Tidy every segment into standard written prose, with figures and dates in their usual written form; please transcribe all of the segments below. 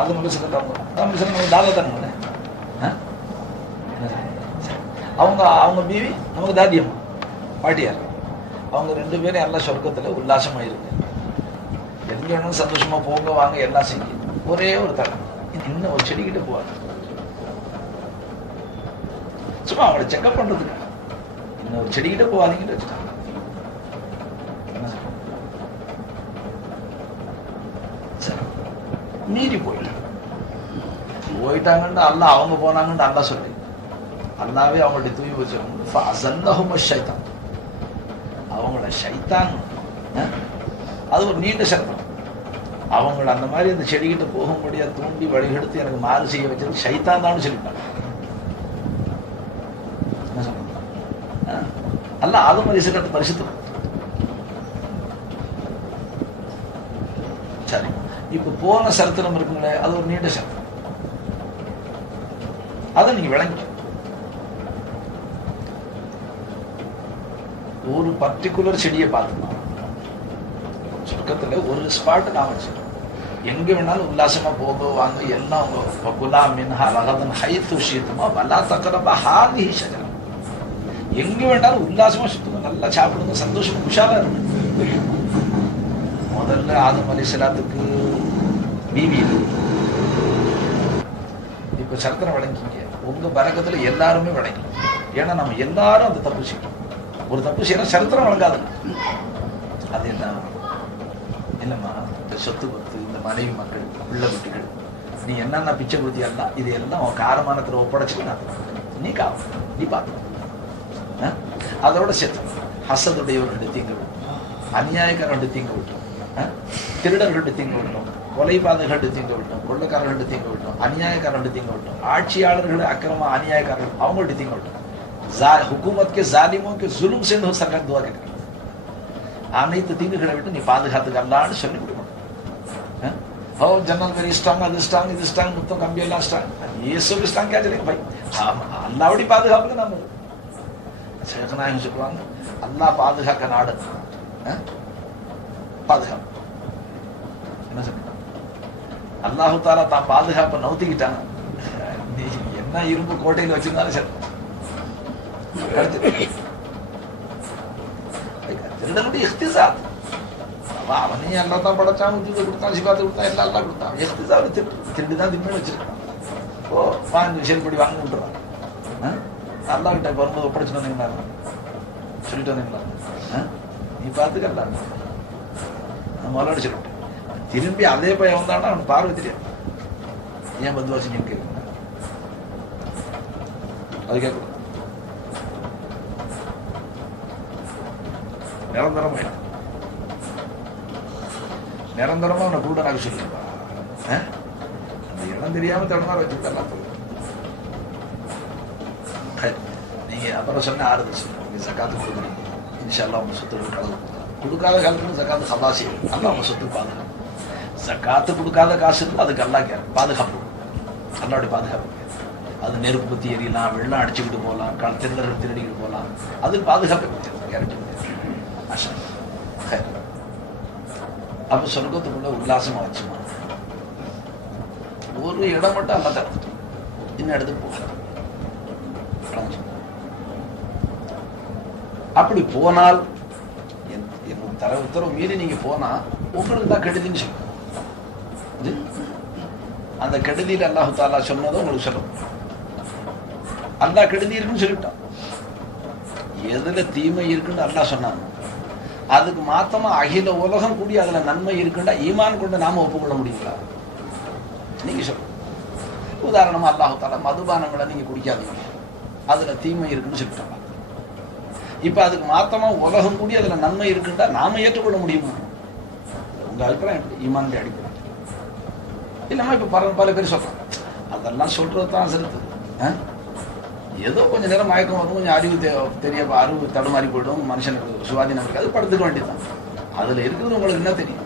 அது முடிச்சுக்கிட்டவங்க நமக்கு தாதா தானே. அவங்க அவங்க பீவி நமக்கு தாதியம்மா பாட்டியார். அவங்க 2 பேரும் எல்லாம் சொர்க்கத்தில் உல்லாசமா இருக்கு. எங்க வேணாலும் சந்தோஷமா போங்க வாங்க எல்லாம் செய்ய. ஒரே ஒரு தடம் இன்னும் ஒரு செடிக்கிட்டு போவாங்க, சும்மா அவங்களை செக்அப் பண்றதுக்கு. இன்னும் ஒரு செடிக்கிட்ட போவாதீங்கன்னு வச்சுட்டாங்க. மீறி போயிட்டாங்கன்னு அல்லா அவங்க போனாங்கன்னு அல்லா சொல்லி அல்லாவே அவங்களுடைய தூய் வச்சு ஷைத்தான் அவங்கள ஷைத்தான். அது ஒரு நீண்ட சட்டம். அவங்கள அந்த மாதிரி அந்த செடிகிட்ட போக முடியாது தூண்டி வழிகெடுத்து எனக்கு மாறு செய்ய வச்சது ஷைத்தான் தான் சொல்லிட்டாங்க. அல்ல ஆதம் அலைஹிஸ்ஸலாத்து பரிசுத்தம். சரி, இப்ப போன சரித்திரம் இருக்குங்களே, அது ஒரு நீண்ட சரித்திரம். அதை நீங்க விளங்கி ஒரு பர்டிகுலர் செடியை பார்த்துக்கலாம். சொர்க்கத்துல ஒரு ஸ்பாட் நான் வச்சேன். எங்க வேணாலும் உல்லாசமா போக வாங்க எல்லாம் எங்க வேணாலும் உல்லாசமா சுத்துங்க, நல்லா சாப்பிடுங்க, சந்தோஷமா உஷாரா இருக்கு. முதல்ல ஆதம் அலைஹிஸ்ஸலாத்துக்கு பீவி. இப்ப சரித்திரம் வழங்கிங்க. உங்க பரக்கத்துல எல்லாருமே வழங்கி. ஏன்னா நம்ம எல்லாரும் அந்த தப்பு செய்யணும். ஒரு தப்பு செய்யணும் சரித்திரம் வழங்காது. அது என்ன இல்லம்மா, இந்த சொத்து பத்து, இந்த மனைவி மக்கள், பிள்ளை குட்டிகள், நீ என்னென்ன பிச்சை கொடுத்தியெல்லாம் இது எல்லாம் உன் காரமானத்துல ஒப்படைச்சு நான் நீ காவல் நீ பார்க்க. அதோட சேர்த்து ஹசதுடையவர்களுடைய தீங்கு விட்டும், அநியாயக்காரர்களுடைய தீங்கு விட்டும், திருடர்களுடைய தீங்கு விட்டும், கொலைபாதகர்களுடைய தீங்கு விட்டும், கொள்ளைக்காரர்களுடைய தீங்கு விட்டும், அநியாயக்காரர்களுடைய தீங்கு விட்டும், ஆட்சியாளர்கள் அக்கிரம அநியாயக்காரர்கள் அவங்களுடைய தீங்கு விட்டும், हुकूमत के जालिमों के जुल्म से सरकार दुआ के அனைத்து தீங்குகளை விட்டு நீ பாதுகாத்துக்கலான்னு சொல்லி கொடுக்கணும். ஜன்னல் வெரி ஸ்ட்ராங், அது ஸ்ட்ராங், இது ஸ்ட்ராங், மொத்தம் கம்பி எல்லாம் ஸ்ட்ராங், ये सब स्ट्रांग क्या चलेगा भाई? அல்லாஹ்வுடைய பாதுகாப்புக்கு நாம சேகநாயகம் சொல்லுவாங்க, அல்லாஹ் பாதுகாக்க நாடு பாதுகாப்பு. என்ன சொல்ற? அல்லாஹு தாலா தான் பாதுகாப்பை நவுத்திக்கிட்டாங்க. நீ என்ன இரும்பு கோட்டையில் வச்சிருந்தாலும் சரி. திருடனுடைய இஹ்திசாப். அவனையும் அல்லா தான் படைச்சான், உத்தியோக கொடுத்தான், சிபாத்து கொடுத்தான், எல்லாம் அல்லா கொடுத்தான். இஹ்திசாப் திருடிதான் தின்னு வச்சிருக்கான். ஓ வாங்க விஷயப்படி வாங்க விட்டுறான். அல்லா கிட்ட வரும்போது ஒப்படைச்சுட்டு வந்தீங்களா, சொல்லிட்டு வந்தீங்களா, நீ பார்த்துக்கலாம் முதலாளி சொல்லிட்டேன். திரும்பி அதே பையன் வந்தான்னா அவனுக்கு பார்வை தெரியாது. ஏன் பந்துவாசி நீங்க கேட்க அது கேட்கக்கூடாது. நிரந்தரமா நிரந்தரமா அவனை கூடனாக சொல்லிருப்பா. அந்த இடம் தெரியாம தடனா வச்சுக்கலாம். நீங்க அப்புறம் சொன்ன ஆறுதல் சொல்லுங்க, ஜகாத்து கொடுக்குறீங்க, இன்ஷால்லா அவங்க சொத்து கடவுள் கொடுக்காத காலத்துல ஜகாத்து ஹலாசி அல்லா அவங்க சொத்து பாதுகாப்பு. ஜகாத்து கொடுக்காத காசு இருக்கு, அதுக்கு அல்லா பாதுகாப்பு, அல்லாவுடைய பாதுகாப்பு. அது நெருப்பு பத்தி எரியலாம், வெள்ளம் அடிச்சுக்கிட்டு போகலாம், திருடர்கள் திருடிக்கிட்டு போகலாம், அதுக்கு பாதுகாப்பு கேரண்டி. அப்ப சொர்க்கத்துக்குள்ள உல்லாசமா வச்சுமா ஒரு இடம் மட்டும் அல்ல தரத்து, இன்னும் இடத்துக்கு போகலாம். அப்படி போனால் தர உத்தரவு மீறி நீங்க போனா உங்களுக்கு தான் கெடுதின்னு சொல்லுங்க. அந்த கெடுதியில் அல்லாஹு தாலா சொன்னதும் உங்களுக்கு சொல்லணும். அல்லாஹ் கெடுதி இருக்குன்னு சொல்லிவிட்டான். எதுல தீமை இருக்குன்னு அல்லாஹ் சொன்னாங்க, அதுக்கு மாத்தமா அகில உலகம் கூடி அதுல நன்மை இருக்குண்டா ஈமான் கொண்டு நாம ஒப்புக்கொள்ள முடியுங்களா? நீங்க சொல்லுங்க. உதாரணமா அல்லாஹு தாலா மதுபானங்களை நீங்க குடிக்காதீங்க, அதுல தீமை இருக்குன்னு சொல்லிட்டாங்க. இப்ப அதுக்கு மாத்தமா உலகம் கூடி அதுல நன்மை இருக்குண்டா நாம ஏற்றுக்கொள்ள முடியுமா? உங்க அபிப்பிராயம் எப்படி? ஈமானுடைய அடிப்படை இல்லமா? இப்ப பல பேர் சொல்றாங்க, அதெல்லாம் சொல்றதுதான் செலுத்து. ஏதோ கொஞ்ச நேரம் மயக்கம் வரும், கொஞ்சம் அறிவு தெரிய அறிவு தடுமாறி போயிடும், மனுஷனுக்கு சுவாதீனம் இருக்காது, படுத்துக்க வேண்டியதுதான். அதுல இருக்கிறது உங்களுக்கு என்ன தெரியும்?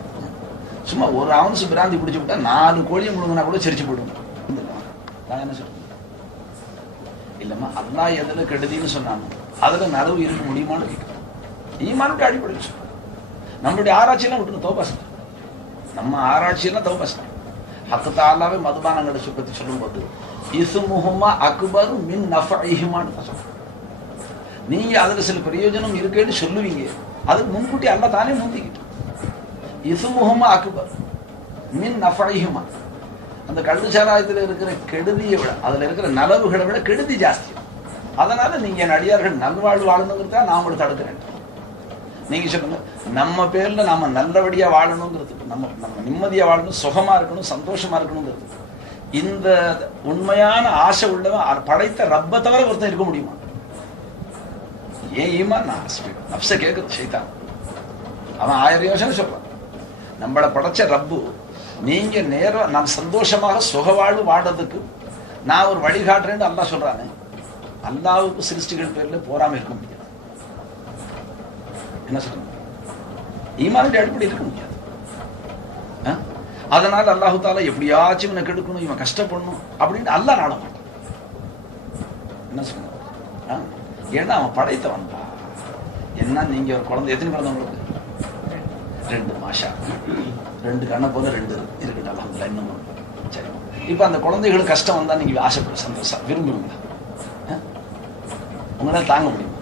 சும்மா ஒரு அவுன்ஸ் பிராந்தி பிடிச்சு விட்டா 4 கோழியை முழுங்கினா கூட சிரிச்சு போயிடும். நான் என்ன சொல்றேன் இல்லம்மா, அல்லாஹ் எதுல கெடுதின்னு சொன்னாங்க அதுல நலவு இருக்க முடியுமான்னு கேட்கிறேன். ஈமானுடைய அடிப்படையில் சொல்றேன். நம்மளுடைய ஆராய்ச்சியெல்லாம் விட்டுணும், தௌபா செய்யணும். நம்ம ஆராய்ச்சியெல்லாம் தௌபா செய்யணும். ஹக்கு தாலாவே மதுபானங்களை பற்றி சொல்லும்போது இஸ்முஹுமா அக்பரு மின் நஃபஇஹிமான்னு தான் சொல்றேன். நீங்க அதுல சில பிரயோஜனம் இருக்குன்னு சொல்லுவீங்க, அது முன்கூட்டி அல்லாஹ் தானே முந்திக்கிட்டு. இஸ்முஹுமா அக்பர் மின் நஃபஇஹிமா, அந்த கள்ளுச்சாராயத்தில் இருக்கிற கெடுதியை விட அதுல இருக்கிற நலவுகளை விட கெடுதி ஜாஸ்தி. அதனால நீங்க என் அடியார்கள் நல்வாழ்வு வாழணுங்கிறதா நான் உங்களை தடுக்கிறேன். நீங்க சொல்லுங்க, நம்ம பேர்ல நாம நல்லபடியா வாழணுங்கிறதுக்கு, நம்ம நிம்மதியா வாழணும், சுகமா இருக்கணும், சந்தோஷமா இருக்கணுங்கிறதுக்கு இந்த உண்மையான ஆசை உள்ளவன் படைத்த ரப்ப தவிர ஒருத்தன் இருக்க முடியுமா? ஏன் ஈமான் நப்ச கேட்குது ஷைத்தான். அவன் 1000 யோசனை சொல்றான். நம்மளை படைச்ச ரப்பு நீங்க நேரம் நான் சந்தோஷமாக சுகவாழ்வு வாடுறதுக்கு நான் ஒரு வழிகாட்டுறேன்னு அல்லாஹ் சொல்றானே, அல்லாஹ்வுக்கு சிருஷ்டிகள் பேர்ல போராம இருக்க முடியாது. என்ன சொல்றேன்? ஈமானுடைய அடிப்படை இருக்க முடியாது. அதனால அல்லாஹு தாலா எப்படியாச்சும் இவனை கெடுக்கணும், இவன் கஷ்டப்படணும் அப்படின்னு அல்லாஹ் நாட மாட்டான். என்ன சொல்லுங்க? ஏன்னா அவன் படைத்தவன். என்ன நீங்க ஒரு குழந்தை, எத்தனை குழந்தை உங்களுக்கு? 2. மாஷா, 2 கண்ணை போல 2 இருக்கட்டும், அல்ஹம்துலில்லாஹ். இன்னும் சரி. இப்ப அந்த குழந்தைகளுக்கு கஷ்டம் வந்தா நீங்க ஆசைப்படும், சந்தோஷம் விரும்புவீங்களா? உங்களால தாங்க முடியுமா?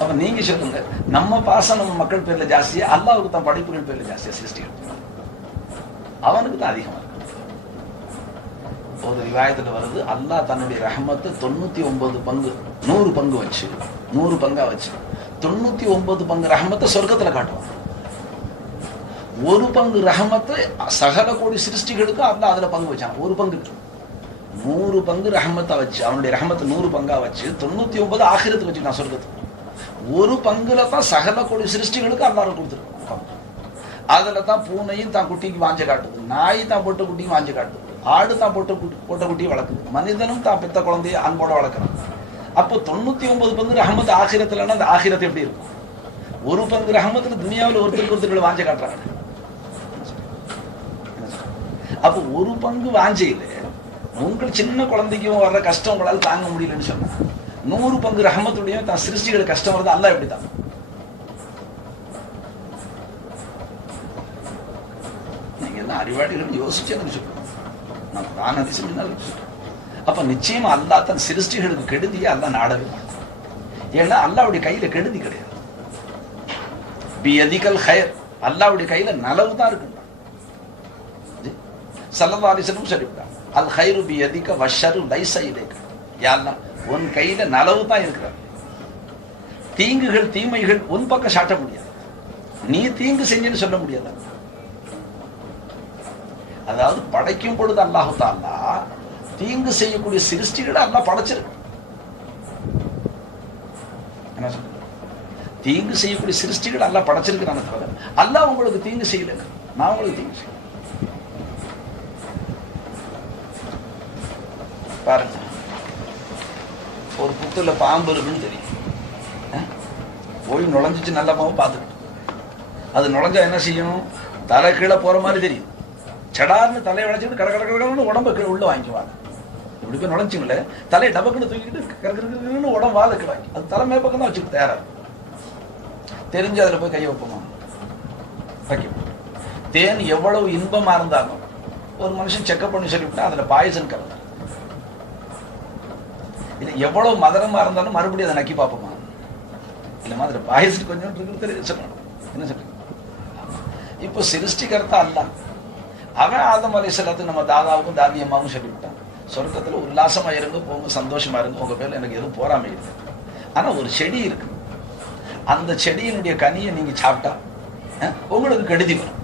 அப்ப நீங்க சொல்லுங்க, நம்ம பாசம் நம்ம மக்கள் பேர்ல ஜாஸ்தியா, அல்லாஹ்வுக்கு தான் படைப்புகள் பேர்ல ஜாஸ்தியா, சிருஷ்டிகள் அவனுக்கு தான் அதிகமா இருக்கு. ஒரு ரிவாயத்துல வருது, அல்லாஹ் தன்னுடைய ரஹமத்தை 99 பங்கு 100 பங்கு வச்சு 100 பங்கா வச்சு 99 பங்கு ரஹமத்தை சொர்க்கத்துல காட்டுவான். 1 பங்கு ரஹமத்தை சகல கோடி சிருஷ்டிகளுக்கு அல்லாஹ் அதுல பங்கு வச்சான். 1 பங்குக்கு 100 பங்கு ரஹமத்தை வச்சு, அவனுடைய ரஹமத்தை 100 பங்கா வச்சு 99 ஆகிரத்துக்கு வச்சுட்டான் சொர்க்கத்துக்கு. 1 பங்குல தான் சகல கோடி சிருஷ்டிகளுக்கு அல்லாஹ் கொடுத்துருக்கான். அதுல தான் பூனையும் தான் குட்டிக்கு வாஞ்ச காட்டுது, நாய் தான் பொட்ட குட்டியும் வாஞ்ச காட்டுது, ஆடு தான் பொட்ட குட்டியை வளர்க்குது, மனிதனும் தான் பெத்த குழந்தைய அன்போட வளர்க்குறான். அப்போ 99 பங்கு ரஹமத் ஆகிரத்துலன்னா அந்த ஆகிரத்து எப்படி இருக்கும்? 1 பங்கு ரஹமத்துல துனியாவில் ஒருத்தருக்கு வாஞ்ச காட்டுறாங்க. அப்போ 1 பங்கு வாஞ்சையில உங்களுக்கு சின்ன குழந்தைக்கும் வர்ற கஷ்டம் உங்களால் தாங்க முடியலன்னு சொன்னா, 100 பங்கு ரஹமத்துடைய தான் சிருஷ்டிகளுக்கு கஷ்டம் வருது அல்லாஹ் எப்படி தான்? நீங்க எல்லாம் அறிவாளிகள் யோசிச்சு எனக்கு சொல்லுங்க. நான் குர்ஆன் ஹதீஸ் சொன்னாலும் அப்ப நிச்சயமா அல்லாஹ் தன் சிருஷ்டிகளுக்கு கெடுதியை அல்லாஹ் நாடவே மாட்டான். ஏன்னா அல்லாஹ்வுடைய கையில கெடுதி கிடையாது. பியதிகல் கைர், அல்லாஹ்வுடைய கையில நலவு தான் இருக்கு. ஸல்லல்லாஹு அலைஹி வஸல்லம் சொல்லிட்டாங்க, அல் கைரு பியதிக வஷ்ஷரு லைஸ இலைக. யா அல்லாஹ், உன் கையில நலவு தான் இருக்கிறது, தீங்குகள் தீமைகள் உன் பக்கம் சாட்ட முடியாது, நீ தீங்கு செஞ்சுன்னு சொல்ல முடியாது. அதாவது படைக்கும் பொழுது அல்லாஹு தஆலா தீங்கு செய்யக்கூடிய சிருஷ்டிகளை அல்லாஹ் படைச்சிருக்கு. என்ன சொல்ற? தீங்கு செய்யக்கூடிய சிருஷ்டிகள் அல்லாஹ் படைச்சிருக்கிறானே தவிர அல்லாஹ் உங்களுக்கு தீங்கு செய்யல, நான் உங்களுக்கு தீங்கு செய்யல. பாருங்க, ஒரு புத்துல பாம்பு இருக்குன்னு தெரியும், போய் நுழைஞ்சிச்சு நல்லமாவும் பார்த்துக்கிட்டு, அது நுழைஞ்சா என்ன செய்யும்? தலை கீழே போற மாதிரி தெரியும். சடார்னு தலையை உழைச்சிக்கிட்டு கடற்கடன்னு உடம்பு உள்ள வாங்கிக்குவாங்க. இப்படி போய் நுழைச்சிங்களே, தலையை டபக்குன்னு தூக்கிட்டு கடற்கடன்னு உடம்பு வாழக்கு வாங்கி, அது தலைமை பக்கம் தான் வச்சுக்கிட்டு தயாரா தெரிஞ்சு அதுல போய் கையை வைப்போமா? வைக்க. தேன் எவ்வளவு இன்பமா இருந்தாலும் ஒரு மனுஷன் செக்அப் பண்ணி சொல்லிவிட்டா அதுல பாய்சன் கலந்து, இல்லை எவ்வளவு மதுரமா இருந்தாலும் மறுபடியும் அதை நக்கி பார்ப்போமா? இல்ல மாதிரி பாயசம் கொஞ்சம் இருக்கு சொல்லணும். என்ன சொல்றீங்க? இப்போ சிருஷ்டிகர்த்தா அல்லாஹ், அவன் ஆதம் அலைஹிஸ்ஸலாத்துக்கு நம்ம தாதாவுக்கும் தாதி அம்மாவும் சொல்லிவிட்டான், சொர்க்கத்துல உல்லாசமா இருங்க, போங்க, சந்தோஷமா இருங்க, உங்க பேர்ல எனக்கு எதுவும் போறாம இல்லை. ஆனா ஒரு செடி இருக்கு, அந்த செடியினுடைய கனியை நீங்க சாப்பிட்டா உங்களுக்கு கெடுதி வரும்.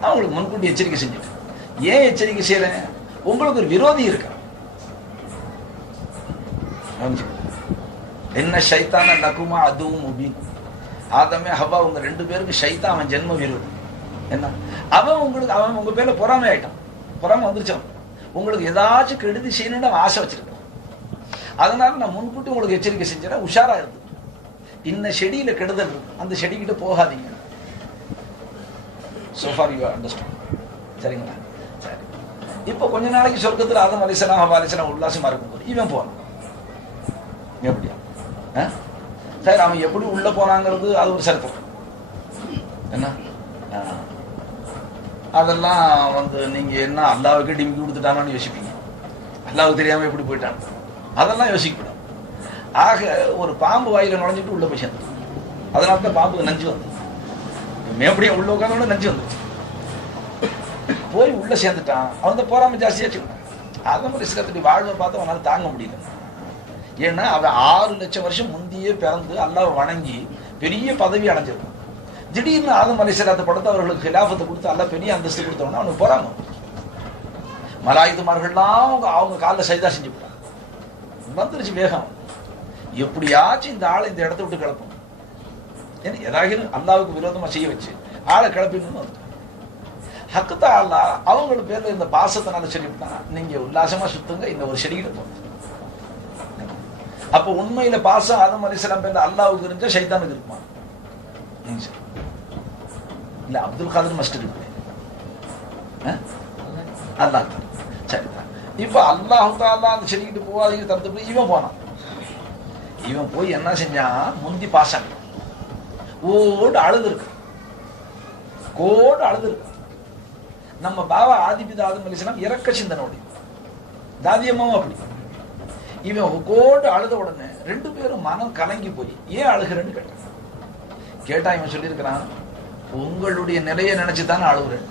நான் உங்களுக்கு முன்கூட்டி எச்சரிக்கை செஞ்சுட்டேன். ஏன் எச்சரிக்கை செய்யறேன்? உங்களுக்கு ஒரு விரோதி இருக்கா. என்ன ஷைத்தான லகுமா அதுவும் முபீன். ஆதமே ஹவ்வா உங்க 2 பேருக்கு ஷைத்தான் அவன் ஜென்ம விரோதி. என்ன அவன் உங்களுக்கு, அவன் உங்க பேர்ல பொறாமை ஆயிட்டான், பொறாமை வந்துருச்சான். உங்களுக்கு ஏதாச்சும் கெடுதி செய்யணும்னு அவன் ஆசை வச்சிருக்கான். அதனால நான் முன்கூட்டி உங்களுக்கு எச்சரிக்கை செஞ்சேன், உஷாரா இருந்து. இன்ன செடியில கெடுதல் இருக்கு, அந்த செடிக்கிட்ட போகாதீங்க. So far you understand. சரிங்களா? சரி. இப்போ கொஞ்ச நாளைக்கு சொர்க்கத்துல ஆதம் அலைஹிஸ்ஸலாம் ஹவ்வா அலைஹிஸ்ஸலாம் உல்லாசமா இருக்கும்போது இவன் போனான். எப்படியா? சரி, அவன் எப்படி உள்ள போனாங்கிறது அது ஒரு சரித்திரம். என்ன அதெல்லாம் வந்து நீங்க என்ன அல்லாவுக்கு டிமிக்கி கொடுத்துட்டானு யோசிப்பீங்க. அல்லாவுக்கு தெரியாம எப்படி போயிட்டான் அதெல்லாம் யோசிக்கப்படும். ஆக ஒரு பாம்பு வாயில நுழைஞ்சிட்டு உள்ள போய் சேர்ந்து, அதனால தான் பாம்புக்கு நஞ்சு வந்து மேப்படியா உள்ள உட்காந்து நஞ்சு வந்துச்சு. போய் உள்ள சேர்ந்துட்டான். அவன் தான் போறாம ஜாஸ்தியாச்சுக்கிட்டான். அதன் இஸ்லாத்துடைய வாழ்வை பார்த்து அவனால தாங்க முடியல. ஏன்னா அவன் 6 லட்சம் வருஷம் முந்தியே பிறந்து அல்லாஹ்வை வணங்கி பெரிய பதவி அடைஞ்சிருக்கான். திடீர்னு ஆதம் அலைஹிஸ்ஸலாத்தை படுத்து அவர்களுக்கு ஹிலாஃபத்தை கொடுத்து அல்லாஹ் பெரிய அந்தஸ்து கொடுத்தவனா அவனுக்கு போறாம மலாயித்துமார்கள்லாம் அவங்க காலில் சைதா செஞ்சு விட்டான். வந்துருச்சு வேகம். எப்படியாச்சும் இந்த ஆளை இந்த இடத்த விட்டு கிளப்பணும், ஏன்னா ஏதாவது அல்லாவுக்கு விரோதமா செய்ய வச்சு ஆளை கிளப்பிடணும்னு வந்து ஹக்குத்தா அல்லா அவங்களுக்கு பேர்ல இந்த பாசத்தினால சொல்லிவிட்டான், நீங்க உல்லாசமா சுத்துங்க, இந்த ஒரு செடிகிட்ட போகுது. அப்ப உண்மையில பாசம் ஆதம் அலைஹிஸ்ஸலாம் பேர்ல அல்லாவுக்கு இருந்தா ஷைத்தானுக்கு இருக்குமா? இல்ல அப்துல் காதர் மஸ்டர் அல்லாஹ் சரிதான். இப்ப அல்லாஹு தாலா அந்த செடிக்கிட்டு போவாதீங்க தடுத்து இவன் போனான். இவன் போய் என்ன செஞ்சான், முந்தி பாசாங்க ஓடு அழுது இருக்கு, கோடு அழுது இருக்கு. நம்ம பாபா ஆதிபிதா ஆதம் அலைஹிஸ்ஸலாம் இறக்க சிந்தனோடி தாதியம்மாவும் அப்படி. இவன் கோடு அழுத உடனே 2 பேரும் மனம் கலங்கி போய் ஏன் அழுகிறேன்னு கேட்டான். கேட்டா இவன் சொல்லியிருக்கிறான், உங்களுடைய நிலையை நினைச்சுதானே அழுகுறேன்,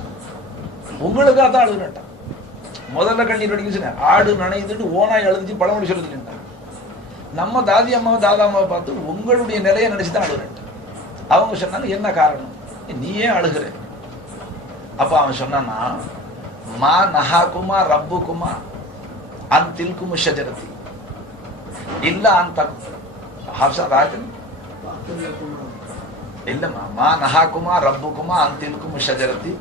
உங்களுக்காக தான் அழுகுறேன்ட்டான். முதல்ல கண்ணீர் அடிக்க ஆடு நனைந்துட்டு ஓனாய் அழுதுச்சு பழமொழி சொல்லிட்டு. நம்ம தாதி அம்மாவை தாதா அம்மாவை பார்த்து உங்களுடைய நிலையை நினைச்சுதான் அழுகுறேன். அவங்க சொன்னாங்க என்ன காரணம், நீ ஏன் அழுகுற? அப்ப அவன் சொன்னான்னா, மா நஹாகுமா ரப்புகுமா அன் தில்குமு ஷஜரதி இல்ல அன் தக் ஹப்ஸா ராஜன் இல்லம்மா மா நஹாகுமா ரப்புகுமா அன் தில்குமு ஷஜரதி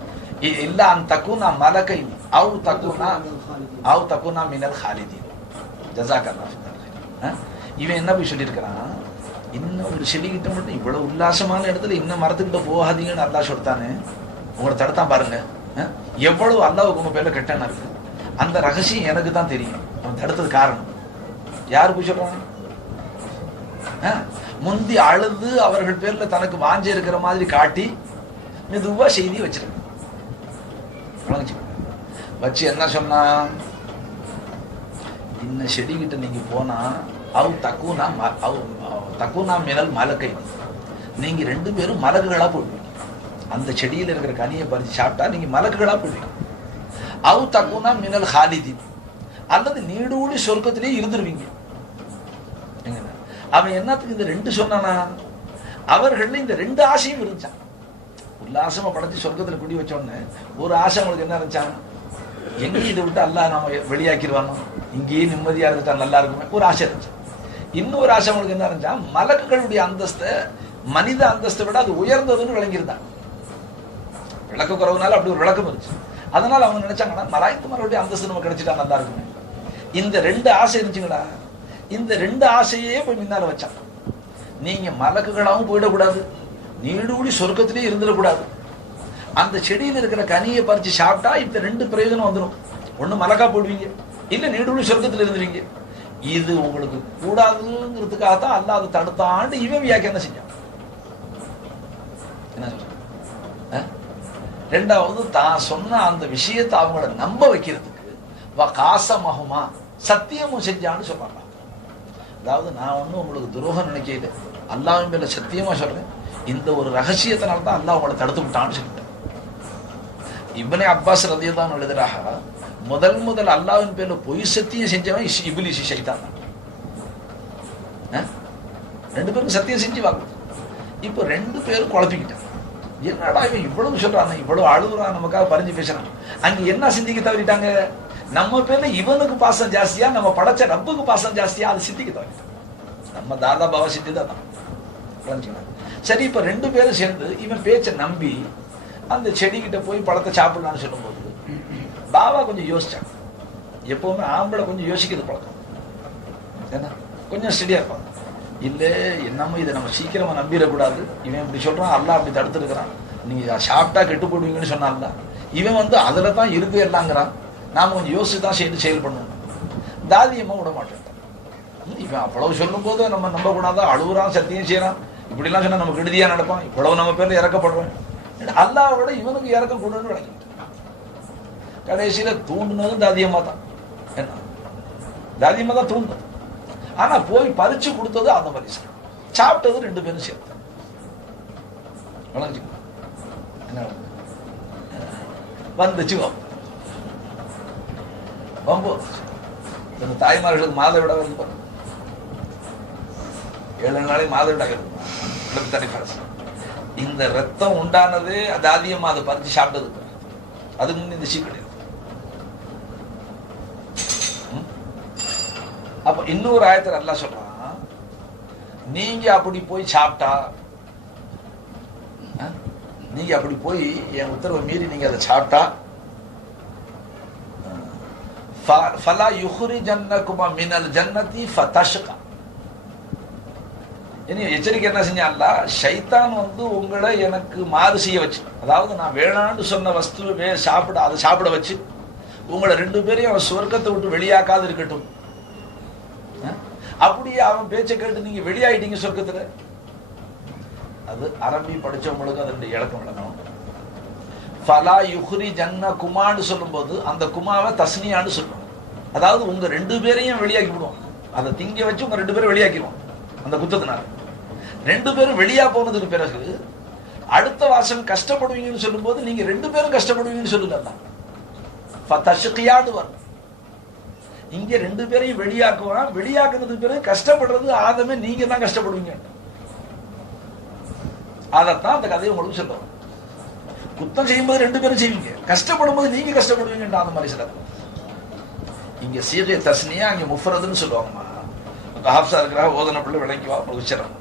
இல்ல அன் தகுனா மலகைன் அவ் தகுனா மினல் ஹாலிதீன் ஜஸாக்கல்லாஹ். இவன் என்ன போய் சொல்லியிருக்கிறான், இன்னும் ஒரு செடிகிட்ட மட்டும் இவ்வளவு உல்லாசமான இடத்துல இன்னும் மரத்துக்கிட்ட போகாதீங்கன்னு அல்லாஹ் சொல்லிட்டானே, உங்களை தடுத்தான் பாருங்க. எவ்வளவு அல்லாஹ்வுக்கு உங்க பேர்ல கெட்டனா இருக்கு, அந்த ரகசியம் எனக்கு தான் தெரியும். அவன் தடுத்தது காரணம் யாரு போய் சொல்றாங்க? முந்தி அழுது அவர்கள் பேர்ல தனக்கு வாஞ்ச இருக்கிற மாதிரி காட்டி மெதுவா செய்தி வச்சிருக்க வச்சு என்ன சொன்னா, இன்ன செடிகிட்ட நீங்க போனா அவ் தக்குனா மினல் மலக்கை, நீங்க 2 பேரும் மலக்குகளா போடுவீங்க. அந்த செடியில் இருக்கிற கனியை பறிச்சு சாப்பிட்டா நீங்க மலக்குகளா போடுவீங்க. அவ் தக்குனா மினல் ஹாலிதீன், அல்லது நீடூழி சொர்க்கத்திலே இருந்துருவீங்க. அவன் என்னத்துக்கு இந்த 2 சொன்னானா, அவர்கள் இந்த 2 ஆசையும் இருந்துச்சான். உல்லாசமா படைச்சு சொர்க்கத்துல குடி வச்ச உடனே ஒரு ஆசை அவங்களுக்கு என்ன இருந்துச்சான், எங்கேயும் இதை விட்டு அல்லாஹ் நம்ம வெளியாக்கிடுவானோ, இங்கேயே நிம்மதியா இருந்துட்டா நல்லா இருக்குமே ஒரு ஆசை இருந்துச்சு. இன்னொரு ஆசை அவங்களுக்கு என்ன இருந்துச்சா, மலக்குகளுடைய அந்தஸ்தை மனித அந்தஸ்தை விட அது உயர்ந்ததுன்னு விளங்கியிருந்தாங்க. விளக்க குறவுனால அப்படி ஒரு விளக்கம் இருந்துச்சு. அதனால அவங்க நினைச்சாங்கன்னா மலாய்க்குமார்களுடைய அந்தஸ்து நம்ம கிடைச்சிட்டா நல்லா இருக்குமே. இந்த 2 ஆசை இருந்துச்சுங்களா, இந்த 2 ஆசையே போய் முன்னால வச்சான். நீங்க மலக்குகளாகவும் போயிடக்கூடாது, நீடூழி சொர்க்கத்திலே இருந்துடக்கூடாது. அந்த செடியில் இருக்கிற கனியை பறிச்சு சாப்பிட்டா இந்த 2 பிரயோஜனம் வந்துடும். ஒண்ணு மலக்கா போடுவீங்க, இல்ல நீடூழி சொர்க்கத்தில் இருந்துருவீங்க. இது உங்களுக்கு கூடாதுங்கிறதுக்காகத்தான் அல்லாஹ் அதை தடுத்தாண்டு இவன் வியாக்கியானம் செஞ்சான். என்ன சொல்ற? ரெண்டாவது தான் சொன்ன அந்த விஷயத்தை அவங்கள நம்ப வைக்கிறதுக்கு காசமகுமா சத்தியமும் செஞ்சான்னு சொல்றாங்க. அதாவது நான் ஒன்னும் உங்களுக்கு துரோகம் நினைக்கல, அல்லாஹ்வின் மேல சத்தியமா சொல்றேன், இந்த ஒரு ரகசியத்தினால தான் அல்லாஹ் உங்களை தடுத்து விட்டான்னு சொல்லிட்டேன். இப்னே அப்பாஸ் ரலியல்லாஹு அன்ஹு எழுதுறாங்க, முதல் அல்லாஹ்வின் பேர்ல பொய் சத்தியம் செஞ்சவன் இப்லீஸ் ஷைத்தான். 2 பேரும் சத்தியம் செஞ்சு வாங்க. இப்போ 2 பேரும் குழப்பிக்கிட்டான். என்னடா இவன் இவ்வளவு சொல்றான், இவ்வளவு அழுகுறான், நமக்காக பறிஞ்சு பேசுறான். அங்க என்ன சிந்திக்க தவறிட்டாங்க, நம்ம பேர்ல இவனுக்கு பாசம் ஜாஸ்தியா நம்ம படைச்ச ரப்புக்கு பாசம் ஜாஸ்தியா, அது சிந்திக்க தவறிட்டான். நம்ம தாதா பாபா சித்தி தான். சரி, இப்ப 2 பேரும் சேர்ந்து இவன் பேச்ச நம்பி அந்த செடிகிட்ட போய் பழத்தை சாப்பிடலான்னு சொல்லும்போது பாபா கொஞ்சம் யோசிச்சாங்க. எப்பவுமே ஆம்பளை கொஞ்சம் யோசிக்கிறது பழக்கம், ஏன்னா கொஞ்சம் ஸ்டெடியா இருப்பாங்க. இல்ல என்னமோ இதை நம்ம சீக்கிரமா நம்பிடக்கூடாது, இவன் இப்படி சொல்றான், அல்லாஹ் அப்படி தடுத்துருக்கிறான், நீங்க சாப்பிட்டா கெட்டு போடுவீங்கன்னு சொன்னான்ல, இவன் வந்து அதுல தான் இருக்கு எல்லாங்கிறான், நாம கொஞ்சம் யோசிச்சு தான் செயல் பண்ணுவோம். தாதியம்மா விட மாட்டேன். இவன் அவ்வளவு சொல்லும் போது நம்ம நம்ப கூடாதான், அழுகுறான், சத்தியம் செய்யறான், இப்படிலாம் சொன்னா நமக்கு கெடுதியா நடப்பான், இவ்வளவு நம்ம பேர்ல இறக்கப்படுறோம், அல்லாஹ் விட இவனுக்கு இறக்கம் கூடன்னு விளக்கிட்டு கடைசியில தூண்டுனதும் தாதியம்மா தான். என்ன தாதியம்மா தான் தூண்டுனது. ஆனா போய் பறிச்சு கொடுத்தது அந்த மனுஷன், சாப்பிட்டது 2 பேரும் சேர்த்து. என்ன வந்துச்சு வம்பு. இந்த தாய்மார்களுக்கு மாத விட வந்து பாருங்க, 7 நாளைக்கு மாத விட இந்த ரத்தம் உண்டானது தாதியம்மா அதை பறிச்சு சாப்பிட்டது. அதுக்கு முன்ன இந்த கிடையாது. அப்ப இன்னொரு ஆயத்துல அல்லாஹ் சொல்றான், நீங்க அப்படி போய் சாப்பிட்டா, நீங்க அப்படி போய் என் உத்தரவை மீறி நீங்க அதை சாப்பிட்டா, ஃபலா யுஹ்ரிஜன்னகுமா மினல் ஜன்னதி ஃபதஷ்கா. இனி எச்சரிக்கை என்ன செஞ்சா அல்லாஹ், ஷைத்தான் வந்து உங்களை எனக்கு மாறு செய்ய வச்சு, அதாவது நான் வேணான்னு சொன்ன வஸ்துவே அதை சாப்பிட வச்சு உங்களை 2 பேரையும் அவன் சொர்க்கத்தை விட்டு வெளியாக்காது இருக்கட்டும். அப்படியே அவன் பேச்சை கேட்டு நீங்க வெளியாயிட்டீங்க சொர்க்கத்துல. அது அரபி படிச்சவங்களுக்கு அதனுடைய இலக்கம் விளங்கணும். ஃபலா யுஹ்ரிஜன்னகுமான்னு சொல்லும்போது அந்த குமாவை தஸ்னியான்னு சொல்லணும். அதாவது உங்க 2 பேரையும் வெளியாக்கி விடுவோம். அதை திங்க வச்சு உங்க 2 பேரும் வெளியாக்கிடுவோம். அந்த குத்தத்தினால 2 பேரும் வெளியா போனதுக்கு பிறகு அடுத்த வாசம் கஷ்டப்படுவீங்கன்னு சொல்லும் போது நீங்க 2 பேரும் கஷ்டப்படுவீங்கன்னு சொல்லுங்க. வரும். இங்க 2 பேரையும் வெளியாக்குவான். வெளியாக்குறதுக்கு பிறகு கஷ்டப்படுறது ஆதமே நீங்க தான் கஷ்டப்படுவீங்க. அதைத்தான் அந்த கதையை உங்களுக்கு சொல்லுவோம். குத்தம் செய்யும்போது 2 பேரும் செய்வீங்க, கஷ்டப்படும் போது நீங்க கஷ்டப்படுவீங்க. அந்த மாதிரி சில இங்க சீகை தஸ்னியா, அங்க முஃபரதுன்னு சொல்லுவாங்கம்மா. ஹாப்ஸா இருக்கிறா ஓதன பிள்ளை விளங்கிவா உச்சரம்.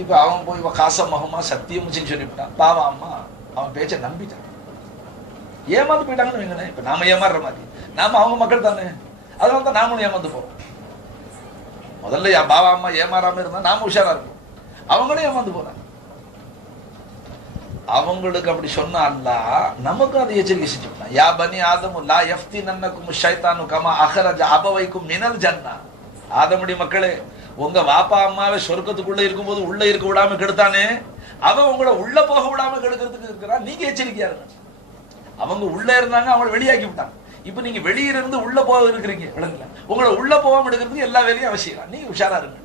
இப்ப அவன் போய் காசமகமா சத்தியம் சொல்லிவிட்டான். பாவா அம்மா அவன் பேச்சை நம்பிட்டான், ஏமாந்து போயிட்டாங்கன்னு வைங்களேன். இப்ப நாம ஏமாறுற மாதிரி, நாம அவங்க மக்கள் தானே, அதனால தான் நாமளும் ஏமாந்து போறோம். முதல்ல பாவா அம்மா ஏமாறாம இருந்தா நாம உஷாரா இருப்போம். அவங்களே ஏமாந்து போறாங்க. அவங்களுக்கு அப்படி சொன்னா அல்லாஹ் நமக்கும் அதை எச்சரிக்கை செஞ்சுட்டான். யா பனி ஆதமு லா யஃப்தினன்னகும் ஷைத்தானு கமா அஹ்ரஜ அபவைக்கும் மினல் ஜன்னா. ஆதமுடைய மக்களே, உங்க வாப்பா அம்மாவை சொர்க்கத்துக்குள்ள இருக்கும்போது உள்ள இருக்க விடாம கெடுத்தானே, அவன் உங்களை உள்ள போக விடாம கெடுக்கிறதுக்கு இருக்கிறான். நீங்க எச்சரிக்கையா இருங்க. அவங்க உள்ள இருந்தாங்க, அவங்களை வெளியாக்கி விட்டாங்க. இப்ப நீங்க வெளியில இருந்து உள்ள போக இருக்கிறீங்க, விளங்கல. உங்களை உள்ள போகாம எடுக்கிறதுக்கு எல்லா வேலையும் அவசியம். நீங்க உஷாரா இருங்க.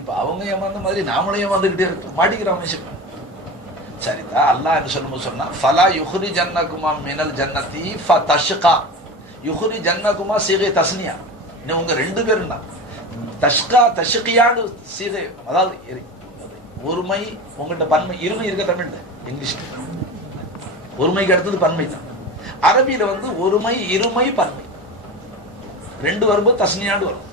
இப்ப அவங்க ஏமாந்த மாதிரி நாமளும் ஏமாந்துகிட்டே இருக்கோம், மாட்டிக்கிறோம். சரிதா அல்லாஹ் என்று சொல்லும்போது சொன்னா, ஃபலா யுஹ்ரிஜன்னகுமா மினல் ஜன்னதி ஃபதஷ்கா. யுஹ்ரிஜன்னகுமா சீகை தஸ்னியா. இன்னும் உங்க 2 பேரும் தான். தஷ்கா தஷ்கியான்னு சீகை, அதாவது ஒருமை. உங்கள்கிட்ட பன்மை இருமை இருக்க தமிழ்ல, இங்கிலீஷ் ஒருமைக்கு அடுத்தது பன்மை தான். அரபியில வந்து ஒருமை இருமை பன்மை 2 வரும்போது தஸ்னியாண்டு வரும்.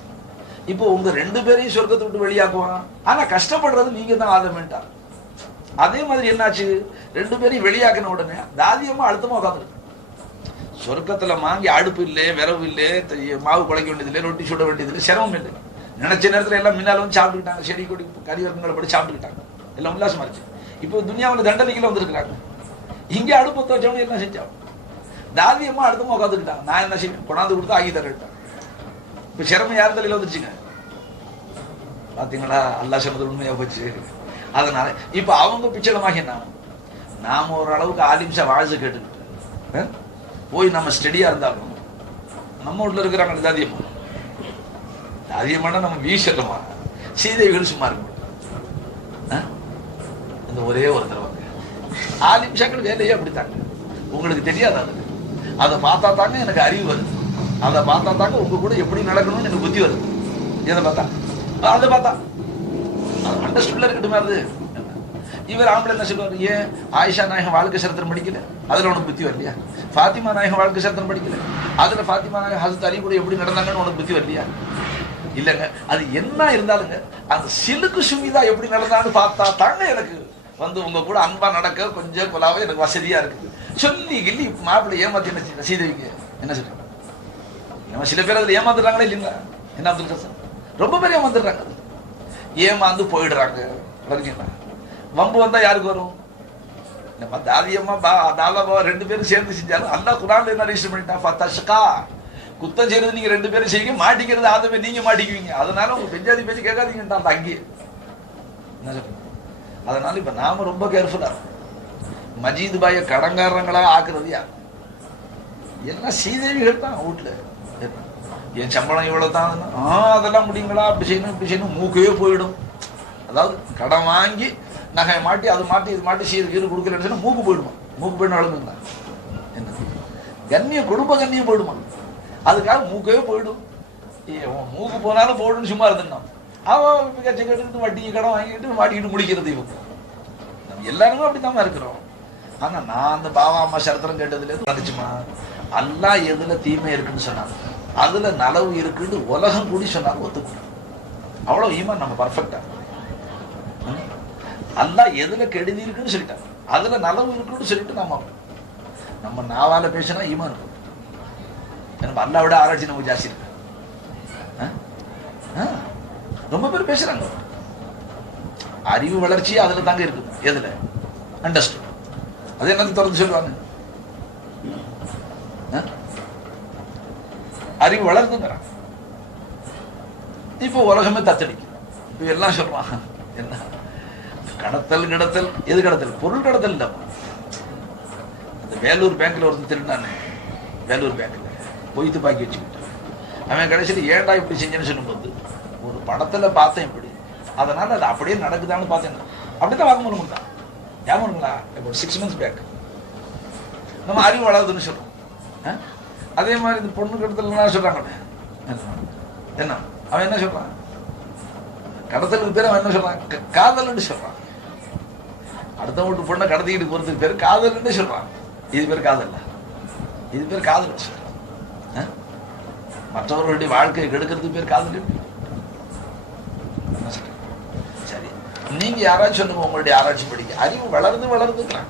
இப்போ உங்க 2 பேரையும் சொர்க்கத்தை விட்டு வெளியாக்குவான். ஆனா கஷ்டப்படுறது நீங்க தான் ஆதமேன்ட்டார். அதே மாதிரி என்னாச்சு, 2 பேரையும் வெளியாக்கின உடனே தாதியம்மா அழுத்தமா உட்காந்துருக்கு. சொர்க்கத்துல வாங்கி அடுப்பு இல்லை, விரவு இல்லை, மாவு குழைக்க வேண்டியதில்லை, ரொட்டி சுட வேண்டியதில்லை, சிரமம் இல்லை. நினைச்ச நேரத்துல எல்லாம் முன்னால வந்து சாப்பிட்டுக்கிட்டாங்க. செடி கொடி கறி வர்க்கங்களை படி சாப்பிட்டுக்கிட்டாங்க. எல்லாம் உல்லாசமா இருந்துச்சு. இப்போ துனியாவில் தண்டனைக்குள்ள வந்திருக்கிறாங்க. இங்கே அடுப்பு வச்சவங்க எல்லாம் செஞ்சாங்க. தாதியம்மா அடுத்தமா உட்காந்துக்கிட்டாங்க. நான் என்ன செய்வேன், கொண்டாந்து கொடுத்து ஆகி தரேன். இப்ப சிரமம் யார் தலையில வந்துச்சுங்க? பாத்தீங்களா, அல்லாஹ் சொன்னது உண்மையா போச்சு. அதனால இப்ப அவங்க பிச்சளமாகி நாம ஓரளவுக்கு ஆலிம்சா வாழ்ந்து கேட்டுக்கிட்டு போய் நம்ம ஸ்டடியா இருந்தாலும் நம்ம வீட்டுல இருக்கிறாங்க தாதியம்மா. தாதியம்மானா நம்ம வீசமா சீதேவிகள் சும்மா இருக்கும். இந்த ஒரே ஒரு தடவை ஆலிம்சாக்கள் வேலையே அப்படித்தாங்க. உங்களுக்கு தெரியாது. அதுக்கு அதை பார்த்தா தாங்க எனக்கு அறிவு வருது. அதை பார்த்தா தாங்க உங்க கூட எப்படி நடக்கணும்னு எனக்கு புத்தி வருது. எதை பார்த்தா அதை பார்த்தா அண்டர்ஸ்டுல இருக்கட்டுமே. அது இவர் ஆம்பளை என்ன சொல்லுவார், ஏன் ஆயிஷா நாயகம் வாழ்க்கை சரித்திரம் படிக்கல, அதுல உனக்கு புத்தி வரலையா? ஃபாத்திமா நாயகம் வாழ்க்கை சரித்திரம் படிக்கல, அதுல ஃபாத்திமா நாயகம் ஹசரத் அலி கூட எப்படி நடந்தாங்கன்னு உனக்கு புத்தி வரலையா? இல்லைங்க, அது என்ன இருந்தாலுங்க அந்த சிலுக்கு சுமிதா எப்படி நடந்தான்னு பார்த்தா தாங்க எனக்கு வந்து உங்க கூட அன்பா நடக்க கொஞ்சம் கொலாவே எனக்கு வசதியா இருக்குது. சொல்லி கிள்ளி மாப்பிள்ளை ஏமாத்தி என்ன சீதைக்கு என்ன சொல்றாங்க? நம்ம சில பேர் அதுல ஏமாந்துடுறாங்களே இல்லைங்களா? என்ன அப்துல் ஹசன் ரொம்ப பேர் ஏமாந்துடுறாங்க, ஏமாந்து போயிடுறாங்க. வம்பு வந்தா யாருக்கு வரும்? நம்ம தாதியம்மா தாலாபா 2 பேரும் சேர்ந்து செஞ்சாலும் அல்லாஹ் குர்ஆன்ல என்ன ரிஜிஸ்டர் பண்ணிட்டான், ஃபதஷ்கா. குத்தம் செய்யறது நீங்க 2 பேரும் செய்வீங்க, மாட்டிக்கிறது ஆதமே நீங்க மாட்டிக்குவீங்க. அதனால உங்க பெஞ்சாதி பேச்சு கேட்காதீங்கன்றான் அந்த அங்கேயே. என்ன சொல்றீங்க? அதனால இப்ப நாம ரொம்ப கேர்ஃபுல்லா மஜீத் பாய கடங்காரங்களா ஆக்குறது யார்? எல்லாம் சீதேவிகள் தான் வீட்டுல. என் சம்பளம் இவ்வளவு தான், அதெல்லாம் முடியுங்களா, அப்படி செய்யணும் இப்படி செய்யணும், மூக்கையே போயிடும். அதாவது கடன் வாங்கி நகையை மாட்டி அது மாட்டி இது மாட்டி சீர் கீறு கொடுக்கலன்னு சொன்னா மூக்கு போயிடுமா, மூக்கு போயிடும் அளவுங்க என்ன கண்ணியம், குடும்ப கண்ணியம் போயிடுமா, அதுக்காக மூக்கே போயிடும். மூக்கு போனாலும் போயிடும், சும்மா இருந்துடணும். அவன் கட்சி கட்டுக்கிட்டு வட்டிக்கு கடன் வாங்கிட்டு மாட்டிக்கிட்டு முடிக்கிறது. இவங்க நம்ம எல்லாருமே அப்படித்தாம இருக்கிறோம். ஆனா நான் அந்த பாபா அம்மா சரித்திரம் கேட்டதுல இருந்து வந்துச்சுமா, அல்லாஹ் எதுல தீமை இருக்குன்னு சொன்னாங்க, அதுல நலவு இருக்குன்னு உலகம் கூடி சொன்னாங்க, ஒத்துக்கணும். அவ்வளவு ஈமான் நம்ம பர்ஃபெக்டா. அல்லாஹ் எதுல கெடுதி இருக்குன்னு சொல்லிட்டாங்க, அதுல நலவு இருக்குன்னு சொல்லிட்டு நம்ம நாவால பேசினா ஈமான் இருக்கும். நம்ம அல்லாஹ் விட ஆராய்ச்சி நமக்கு ஜாஸ்தி இருக்கு. ரொம்ப பேர் பேசுறாங்க. அறிவு வளர்ச்சி அதுல தாங்க இருக்கு. எதுல? அண்டர்ஸ்டாண்ட். அது என்னது தொடர்ந்து சொல்லுவாங்க, அறிவு வளர்ந்துங்கிறான். இப்போ உலகமே தத்தடிக்கு. இப்ப எல்லாம் சொல்றான் என்ன, கடத்தல் கிடத்தல். எது கடத்தல்? பொருள் கடத்தல் இல்ல. அந்த வேலூர் பேங்க்ல ஒருத்தன் திருடானே, வேலூர் பேங்க்ல பொய் துப்பாக்கி வச்சுக்கிட்டு அவன் கடைசியில் ஏன்டா இப்படி செஞ்சேன்னு சொல்லும்போது, ஒரு படத்துல பார்த்தேன் இப்படி, அதனால அது அப்படியே நடக்குதான்னு பார்த்தேன். அப்படித்தான் வாக்குமூலம் கொடுத்தான். ஞாபகங்களா? இப்போ 6 months பேக். நம்ம அறிவு வளருதுன்னு சொல்றோம். அதே மாதிரி இந்த பொண்ணு கடத்தல் சொல்றாங்க. என்ன அவன் என்ன சொல்றான்? கடத்தலுக்கு பேர் அவன் என்ன சொல்றான்? காதல்னு சொல்றான். அடுத்த வீட்டு பொண்ணை கடத்திக்கிட்டு போறதுக்கு பேர் காதல்னு சொல்றான். இது பேர் காதல், இது பேர் காதல் சொல்றான். மற்றவர்களுடைய வாழ்க்கையை கெடுக்கிறதுக்கு பேர் காதல். சரி, நீங்க யாராச்சும் சொல்லுங்க, உங்களுடைய ஆராய்ச்சி படிக்க. அறிவு வளருதுங்கிறாங்க,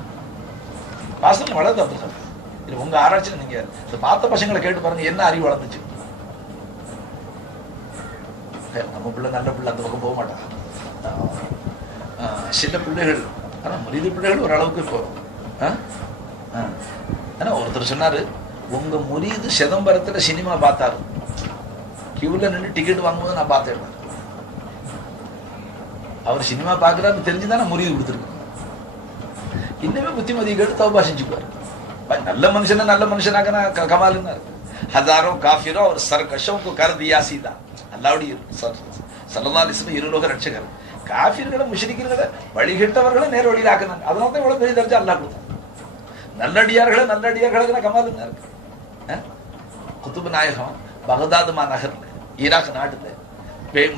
வாசனை வளருது. அப்படி சொல்றேன். இது உங்க ஆராய்ச்சி. நீங்க இந்த பார்த்த பசங்களை கேட்டு பாருங்க, என்ன அறிவு வளர்ந்துச்சு. நம்ம பிள்ளை நல்ல பிள்ளை, அந்த பக்கம் போக மாட்டாங்க. சில பிள்ளைகள், ஆனா முறிது பிள்ளைகள் ஓரளவுக்கு போகும். ஆனா ஒருத்தர் சொன்னாரு, உங்க முறிது சிதம்பரத்துல சினிமா பார்த்தாரு, கியூல நின்று டிக்கெட் வாங்கும்போது நான் பார்த்தேன். அவர் சினிமா பார்க்கிறாரு தெரிஞ்சுதான் நான் முறிது கொடுத்துருக்கேன். இன்னுமே புத்திமதி கேட்டு தௌபா செஞ்சுக்குவாரு. நல்ல மனுஷன நல்ல மனுஷனாக கமாலுன்னா ஹசாரோ காஃபிரோ ஒரு சர்கஷோக்கு கருதியா சீதா. அல்லாவுடைய ஸல்லல்லாஹு அலைஹி வஸல்லம் இருலோக ரட்சகர். காஃபிர்களை முஷ்ரிக்குகளை வழிகட்டவர்களை நேர் வழியில் ஆக்குனாங்க. அதனால தான் இவ்வளவு பெரிய தர்ஜா அல்லாஹ் கொடுத்தாங்க. நல்லடியார்களுக்கு கமாலுன்னா இருக்கு. குத்துபு நாயகம் பகதாது நகர்ல, ஈராக் நாட்டுல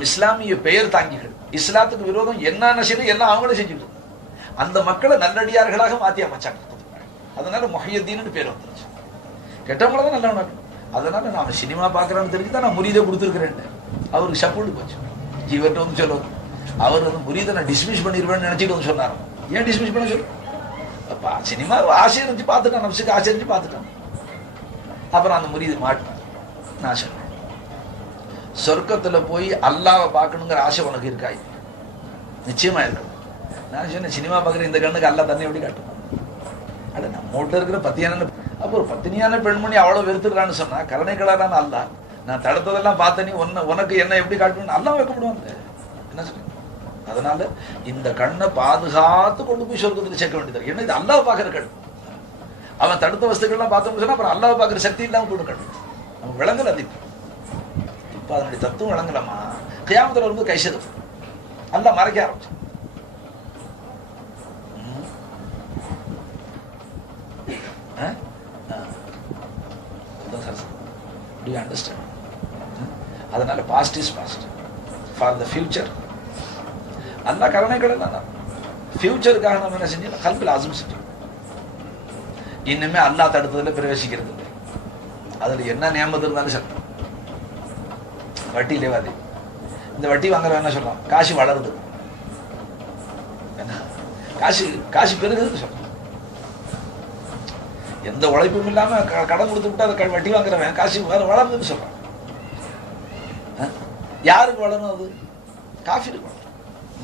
இஸ்லாமிய பெயர் தாங்கிகள், இஸ்லாத்துக்கு விரோதம் என்ன செய்யணும் எல்லாம் அவங்களே செஞ்சுட்டு அந்த மக்களை நல்லடியார்களாக மாத்தி அமைச்சாங்க. அதனால முஹையத்தீன்னு பேர் வந்துருச்சு. கெட்டவங்கள தான் நல்லவனாக. அதனால நான் சினிமா பார்க்கறான்னு தெரிஞ்சுதான் நான் முரீதை கொடுத்துருக்கிறேன். அவருக்கு சப்போர்ட் போச்சு. இவர்கிட்ட வந்து சொல்லுவாங்க, அவர் வந்து முரீதை நான் டிஸ்மிஸ் பண்ணிடுவேன்னு நினைச்சிட்டு வந்து சொன்னார். ஏன் டிஸ்மிஸ் பண்ண சொல்லு? அப்ப சினிமா ஆசை இருந்துச்சு பார்த்துட்டான், நம்சுக்கு ஆசை இருந்துச்சு பார்த்துட்டான். அப்புறம் அந்த முரீது மாட்டினான். நான் சொன்னேன், சொர்க்கத்துல போய் அல்லாவை பார்க்கணுங்கிற ஆசை உனக்கு இருக்காய்? நிச்சயமா இருக்கும். நான் சொன்னேன், சினிமா பார்க்குற இந்த கண்ணுக்கு அல்லா தன்னை எப்படி காட்டும்? அட நம்ம வீட்டில் இருக்கிற பத்தியான, அப்போ ஒரு பத்தினியான பெண்மணி அவ்வளவு வெறுத்துக்கிறான்னு சொன்னா, கருணை கடலான அல்லா நான் தடுத்ததெல்லாம் பார்த்த நீ உனக்கு என்ன எப்படி காட்டணும்னு அல்லா வைக்கப்படுவாங்க. என்ன சொல்றேன்? அதனால இந்த கண்ணை பாதுகாத்து கொண்டு போய் சொர்க்கத்துக்கு சேர்க்க வேண்டியது. என்ன இது அல்லாவை பார்க்குற கண். அவன் தடுத்த வஸ்துக்கள்லாம் பார்த்தோம்னு சொன்னா அப்புறம் அல்லாவை பார்க்குற சக்தி இல்லாமல் போயிடும் கண். நம்ம விளங்கல. அது இப்ப அதனுடைய தத்துவம் விளங்கலாமா? கியாமத்துல வரும்போது கைசது அல்லா மறைக்க ஆரம்பிச்சு. Do you understand? அதனால past is past. For the future அல்லா கருணை கடலாம். ஃபியூச்சருக்காக நம்ம என்ன செஞ்சோம்? கல்பில் ஆசம் செஞ்சோம். இன்னுமே அல்லா தடுத்ததுல பிரவேசிக்கிறது இல்லை. அதுல என்ன நியமத்து இருந்தாலும் சரி. வட்டி லேவாதி, இந்த வட்டி வாங்குற என்ன சொல்லலாம்? காசு வளருது, என்ன காசு பெருகுதுன்னு சொல்லலாம். எந்த உழைப்பும் இல்லாம கடன் கொடுத்து விட்டு அதை வட்டி வாங்குறவன் காசு வளருதுன்னு சொல்றான். யாருக்கு வளரும்? அது காஃபிருக்கு வளரும்,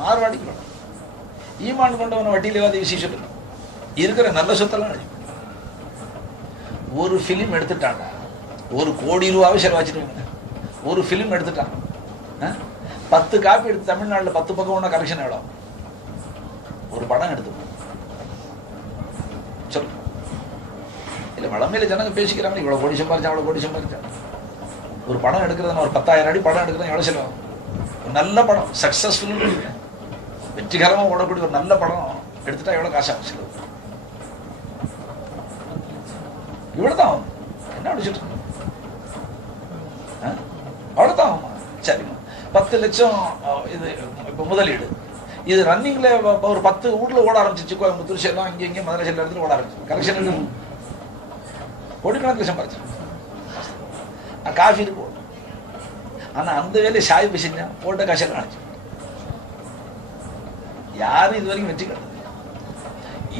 மார்வாடிக்கு வளரும். ஈமான் கொண்டவன வட்டியில வாதி விஷயம் சொல்லணும். இருக்கிற நல்ல சொத்தெல்லாம் ஒரு பிலிம் எடுத்துட்டாங்க, 1 கோடி ரூபாவை செலவாச்சிட்டு ஒரு பிலிம் எடுத்துட்டான். 10 காப்பி எடுத்து தமிழ்நாட்டில் 10 பக்கம் ஒண்ணு கலெக்ஷன் எவ்வளோ? ஒரு படம் எடுத்து சொல்லு. இல்லை வளமையில ஜனங்க பேசிக்கிறாங்க, இவ்வளோ கோடி சம்பாரிச்சா அவ்வளோ கோடி சம்பாரிச்சா. ஒரு படம் எடுக்கிறதுனா ஒரு 10,000 அடி படம் எடுக்கிறது எவ்வளோ செலவு? ஒரு நல்ல படம் சக்ஸஸ்ஃபுல் வெற்றிகரமாக ஓடக்கூடிய ஒரு நல்ல படம் எடுத்துட்டா எவ்வளோ காசாகும் செலவு? இவ்வளோதான் ஆகும். என்ன அடிச்சுட்டு இருக்கோம்? அவ்வளோதான் ஆகுமா? சரிம்மா, 10 லட்சம் இது இப்போ முதலீடு. இது ரன்னிங்ல ஒரு 10 ஊர்ல ஓட ஆரம்பிச்சிச்சு. கோயம்புத்தூர் சேலம் இங்கே இங்கே மதுரை சேலம் இடத்துல ஓட ஆரம்பிச்சு. கலெக்ஷன் கோடிக்கணக்கில் சம்பாதிச்சு. காஃபி இருக்கு. ஆனா அந்த வேலையை சாய் பேசினா போட்ட காசெல்லாம் நினைச்சு யாரும் இது வரைக்கும் வெற்றி கிடையாது.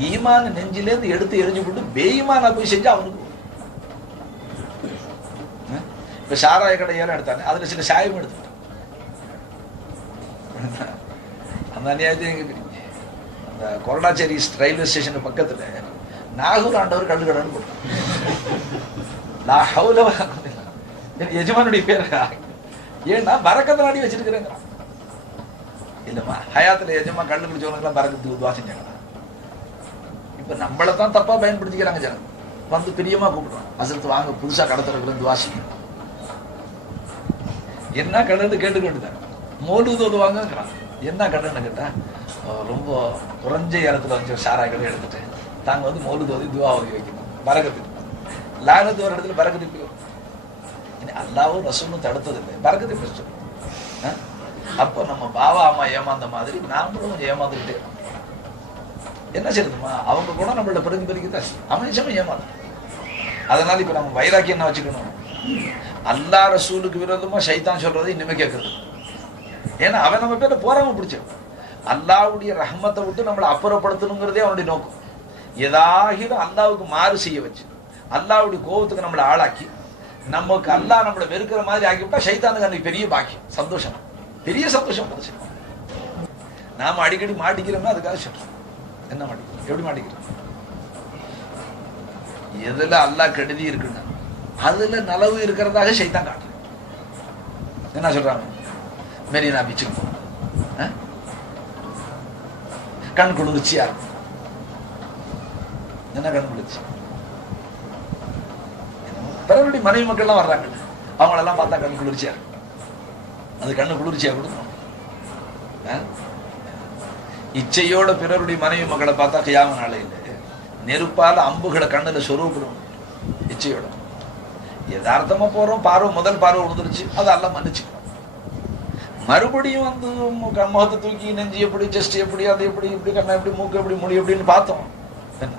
ஈமான நெஞ்சிலேருந்து எடுத்து எரிஞ்சு போட்டு பெய்மானா போய் செஞ்சா அவனுக்கு. இப்ப சாராய கடை ஏலம் எடுத்தாங்க, அதுல சில சாயம் எடுத்துட்டான். அந்த அநியாயத்தையும் அந்த கொரடாச்சேரி ரயில்வே ஸ்டேஷன் பக்கத்துல நாகூர் ஆண்டவர் கல்லு கடன் போட்டான். எஜமானுடைய பேரா ஏன்னா பறக்கத்தை நாடி வச்சிருக்கிறேங்க. இல்லம்மா ஹயாத்துல எஜமா கல்லு குடிச்சவனுக்குலாம் பறக்கத்துக்கு துவா செஞ்சாங்களா? இப்ப நம்மளதான் தப்பா பயன்படுத்திக்கிறாங்க ஜனம். வந்து பிரியமா கூப்பிடுவாங்க, அசத்து வாங்க புதுசா கடத்துறதுல துவாசி என்ன கடன் கேட்டுக்கிட்டுதான் மோலுதோது வாங்குறாங்க. என்ன கடன் கேட்டா ரொம்ப குறைஞ்ச இடத்துல வந்து சாராய கடை எடுத்துட்டு தாங்க வந்து மோலுதோதி துவா ஓதி வைக்கணும் பறக்கத்துக்கு. லானத்து ஒரு இடத்துல பறக்கத்துக்கு அல்லாவும் ரசூலும் தடுத்தது இல்லை, பறக்கத்தை பெற்று. அப்போ நம்ம பாவா அம்மா ஏமாந்த மாதிரி நாமளும் கொஞ்சம் ஏமாந்துக்கிட்டே என்ன செய்யறதுமா? அவங்க கூட நம்மளோட பிரதிபலிக்கதான் அமைச்சமே ஏமாந்து. அதனால இப்ப நம்ம வைராக்கியம் என்ன வச்சுக்கணும்? அல்லா ரசூலுக்கு விரோதமா சைத்தான் சொல்றதை இனிமே கேட்கறது. ஏன்னா அவன் நம்ம பேர போறாம பிடிச்சவன். அல்லாவுடைய ரஹ்மத்தை விட்டு நம்மளை அப்புறப்படுத்தணுங்கிறதே அவனுடைய நோக்கம். ஏதாகிலும் அல்லாவுக்கு மாறு செய்ய வச்சு அல்லாவுடைய கோபத்துக்கு நம்மளை ஆளாக்கி நமக்கு அல்லாஹ் நம்மளை வெறுக்கிற மாதிரி ஆக்கிவிட்டா சைத்தானுக்கு அன்னைக்கு பெரிய பாக்கியம், சந்தோஷம், பெரிய சந்தோஷம். நாம அடிக்கடி மாட்டிக்கிறோம்னா அதுக்காக சொல்றோம். என்ன மாட்டிக்கிறோம்? எப்படி மாட்டிக்கிறோம்? எதுல அல்லாஹ் கெடுதி இருக்குன்னா அதுல நலவு இருக்கிறதாக சைத்தான் காட்டுறேன். என்ன சொல்றாங்க? மெரினா பீச்சுக்கு போனோம், கண் குளிர்ச்சியா இருக்கும். என்ன கண் குளிர்ச்சி? பிறருடைய மனைவி மக்கள்லாம் வர்றாங்க, அவங்களெல்லாம் பார்த்தா கண் குளிர்ச்சியா இருக்கும். அது கண்ணு குளிர்ச்சியா கொடுக்கணும். இச்சையோட பிறருடைய மனைவி மக்களை பார்த்தா கியாம நாளையில் நெருப்பால அம்புகளை கண்ணுல சொருவப்படும். இச்சையோட யதார்த்தமா போறோம், பார்வை முதல் பார்வை விழுந்துருச்சு, அதை எல்லாம் மன்னிச்சுக்கணும். மறுபடியும் வந்து முகத்தை தூக்கி நெஞ்சு எப்படி, செஸ்ட் எப்படி, அது எப்படி, இப்படி கண்ணை எப்படி, மூக்கு எப்படி, மொழி எப்படின்னு பார்த்தோம். என்ன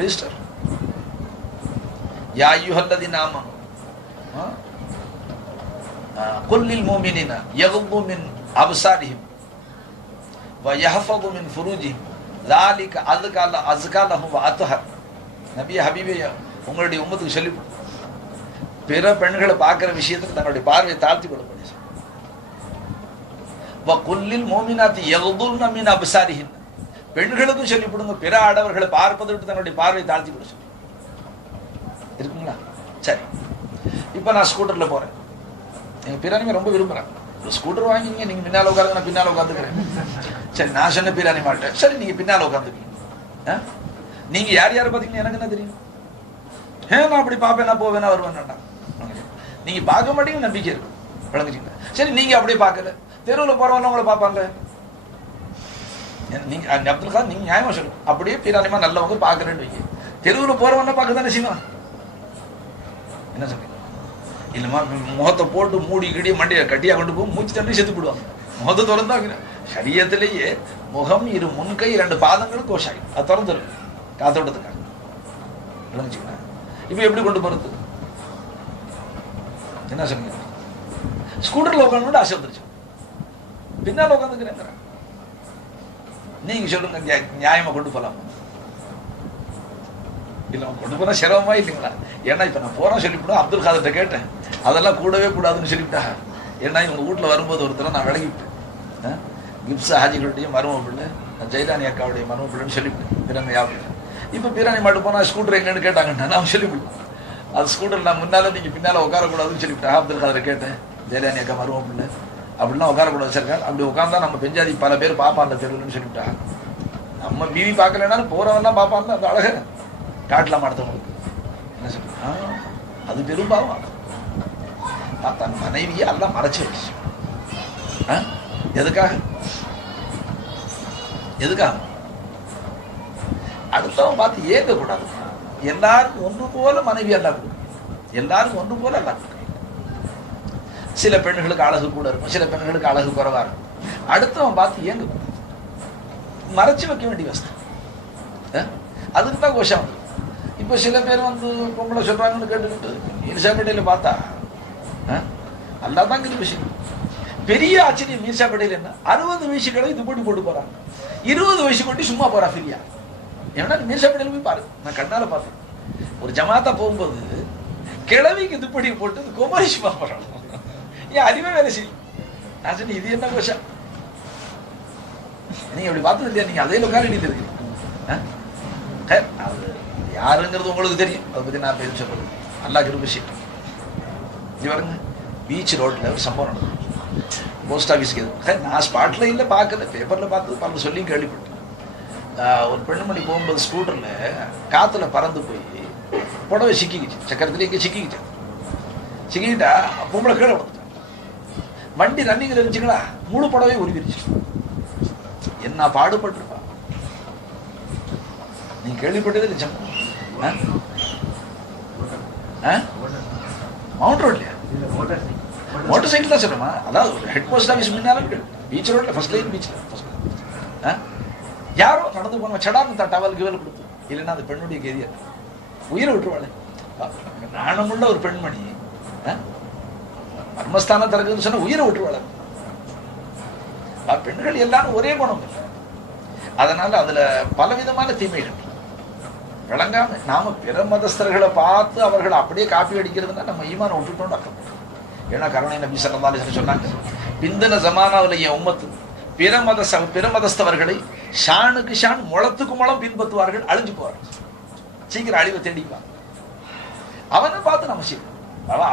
ரெஜிஸ்டர் யா அய்யுஹல்லதீன ஆமனூ குல் லில் முஃமினீன யகுது மின் அப்சாரிஹிம் வ யஹ்ஃபது மின் ஃபுரூஜிஹிம் ذلك அஸ்கா லஹும் வ அத்ஹர். நபியே ஹபீபே, உங்களுடைய உம்மத்துக்கு சொல்லி பிற பெண்களை பார்க்கிற விஷயத்துக்கு தன்னுடைய பார்வையை தாழ்த்தி கொடுப்பது. வ குல் லில் முஃமினாத்தி யகுதுன மின் அப்சாரிஹின், பெண்களுக்கும் சொல்லிவிடுங்க பிற ஆடவர்களை பார்ப்பதை விட்டு தன்னுடைய பார்வையை தாழ்த்தி கொடுச்சு இருக்குங்களா? சரி, இப்போ நான் ஸ்கூட்டர்ல போறேன், எங்க பிராணிமே ரொம்ப விரும்புறேன். ஸ்கூட்டர் வாங்கிங்க, நீங்க பின்னால உட்காருங்க, நான் பின்னால உட்காந்துக்கிறேன். சரி, நான் சொன்ன பிராணி மாட்டேன். சரி, நீங்க பின்னால உட்காந்துக்கீங்க. நீங்க யார் யாரை பார்த்தீங்கன்னா எனக்கு என்ன தெரியும்? நான் அப்படி பார்ப்பேன், நான் போவேன், வருவேன். நீங்க பார்க்க மாட்டீங்க, நம்பிக்கை இருக்கும், விளங்குச்சிங்களா? சரி, நீங்க அப்படியே பார்க்கல, தெருவில் போறவங்க உங்களை பார்ப்பாங்க. நீங்க அப்துல் கான், நீங்க நியாயமா சொல்லணும், அப்படியே பிராணிமா நல்லவங்க பார்க்கறேன்னு வைங்க, தெருவில் போறவன பார்க்க தானே செய்வான். என்ன சொல்றீங்க? இல்லம்மா முகத்தை போட்டு மூடி கிடிய மண்டையை கட்டியா கொண்டு போய் மூச்சு தண்ணி செத்து போடுவாங்க. முகத்தை திறந்தாங்க. சரியத்திலேயே முகம், இரு முன்கை, 2 பாதங்களும் கோஷாயி, அது திறந்துருக்கு காத்தோட்டத்துக்காக. விளங்குச்சுங்களா? இப்ப எப்படி கொண்டு போறது? என்ன சொல்லுங்க? ஸ்கூட்டர்ல உட்காந்து ஆசை வந்துருச்சு, பின்னால உட்காந்துக்கிறேன். நீங்க சொல்லுங்க, நியாயமா கொண்டு போலாமா? இல்ல கொண்டு போனா சிரமமா இல்லைங்களா? ஏன்னா இப்ப நான் போறேன் சொல்லிவிட்டோம், அப்துல் காதர்கிட்ட கேட்டேன், அதெல்லாம் கூடவே கூடாதுன்னு சொல்லிவிட்டா. ஏன்னா இவங்க வீட்டுல வரும்போது ஒருத்தர நான் விலகிவிட்டேன். கிப்ஸ் ஹாஜிகளுடைய மரும பிள்ளை, ஜெயலானி அக்காவுடைய மரும பிள்ளைன்னு சொல்லிவிட்டேன். பிறனை யாப்பிட்டேன். இப்ப பிராணி மாட்டு போனா ஸ்கூட்டர் எங்கன்னு கேட்டாங்கன்னா நான் சொல்லிவிட்டேன், அது ஸ்கூட்டர் நான் முன்னால நீங்க பின்னால உட்காரக்கூடாதுன்னு சொல்லிவிட்டேன். அப்துல் காதரை கேட்டேன், ஜெயலானி அக்கா மரும பிள்ளை அப்படிலாம் உட்காரக்கூடாது சார். அப்படி உட்காந்தா நம்ம பெஞ்சாதி பல பேர் பார்ப்பான்ல தெருவுன்னு சொல்லிவிட்டா. நம்ம பிவி பார்க்கலனாலும் போறவெல்லாம் பார்ப்பான்ல, அந்த அழக காட்டலாம் அடுத்தவங்களுக்கு. என்ன சொல்ற? அது பெரும்பாலும் தன் மனைவியை எல்லாம் மறைச்சு வச்சு. எதுக்காக? அடுத்தவன் பார்த்து ஏற்க கூடாது. எல்லாருக்கும் ஒன்று போல மனைவி எல்லாம் கொடுக்கும், எல்லாருக்கும் ஒன்று போல எல்லாம் கொடுக்கும். சில பெண்களுக்கு அழகு கூட இருக்கும், சில பெண்களுக்கு அழகு குறைவா இருக்கும். அடுத்தவன் பார்த்து ஏங்க கூடாது, மறைச்சு வைக்க வேண்டிய வசதி. அதுக்கு தான் கோஷம் வந்து. இப்போ சில பேர் வந்து பொம்பளை சொல்றாங்கன்னு கேட்டுக்கிட்டு மீர்சாப்பேட்டையில பார்த்தா அல்லாதான் விஷயம். பெரிய ஆச்சரியம் மீர்சாப்பேட்டையில என்ன, 60 வயசுகளை இது போட்டு போறாங்க, 20 வயசு கொண்டு சும்மா போறா ஃப்ரீயா. ஏன்னா மீர்சாப்பேட்டையில போய் பாரு, நான் கண்ணால பார்த்தேன். ஒரு ஜமாத்தா போகும்போது கிழவிக்கு துப்படி போட்டு கோமாரி சும்மா போறாங்க. ஏன் அறிவே வேலை செய்யும். நான் சொன்னேன், இது என்ன கோஷம்? நீங்க அப்படி பார்த்தது இல்லையா? நீங்க அதே லொக்காலிட்டி இருக்கு. அது யாருங்கிறது உங்களுக்கு தெரியும், அதை பத்தி நான் பேர் சொல்றது. அல்லா கிருபை செய்யும். இது பாருங்க, பீச் ரோட்ல ஒரு சம்பவம் நடந்தது. போஸ்ட் ஆஃபீஸ்க்கு எது, நான் ஸ்பாட்ல இல்லை, பார்க்கல, பேப்பர்ல பார்த்தது, பல சொல்லி கேள்விப்பட்டேன். ஒரு பெண்மணி போகும்போது ஸ்கூட்டர்ல காத்துல பறந்து போய் புடவை சிக்கிக்கிச்சு, சக்கரத்துல இங்கே சிக்கிக்கிட்டா பொம்பளை கீழே விழுந்துட்டான். வண்டி ரன்னிங்ல இருந்துச்சுங்களா, முழு புடவை உருவிருச்சு. என்ன பாடுபட்டிருப்பா. நீ கேள்விப்பட்டது இல்லை? மவுண்ட் ரோட்லயா? மோட்டர் சைக்கிள் தான் சொல்லுமா? அதாவது ஹெட் போஸ்ட் ஆஃபீஸ் முன்னாலும் பீச் ரோட்ல ஃபர்ஸ்ட் லைன் பீச்ல யாரோ நடந்து போன சடார்னு டவல் கிவல் கொடுத்து, இல்லைன்னா அந்த பெண்ணுடைய கெரியர் உயிரை விட்டுருவாளே. நாணமுள்ள ஒரு பெண்மணி மர்மஸ்தானம் திறக்குதுன்னு சொன்னா உயிரை விட்டுருவாள. பெண்கள் எல்லாரும் ஒரே குணம் இல்லை. அதனால அதுல பலவிதமான தீமைகள் விளங்காம நாம பிற மதஸ்தர்களை பார்த்து அவர்களை அப்படியே காப்பி அடிக்கிறதுனா நம்ம ஈமான விட்டுட்டோம் அர்த்தம். ஏன்னா கருணை நபி ஸல்லல்லாஹு அலைஹி வஸல்லம் சொன்னாங்க, பிந்தின ஜமானாவில் என் உம்மத்து பிற மதஸ்தவர்களை ஷானுக்கு ஷான் முளத்துக்கு முளம் பின்பற்றுவார்கள், அழிஞ்சு போவார்கள், சீக்கிரம் அழிவை தேடிப்பாங்க. அவனை பார்த்து நம்ம செய்யணும்.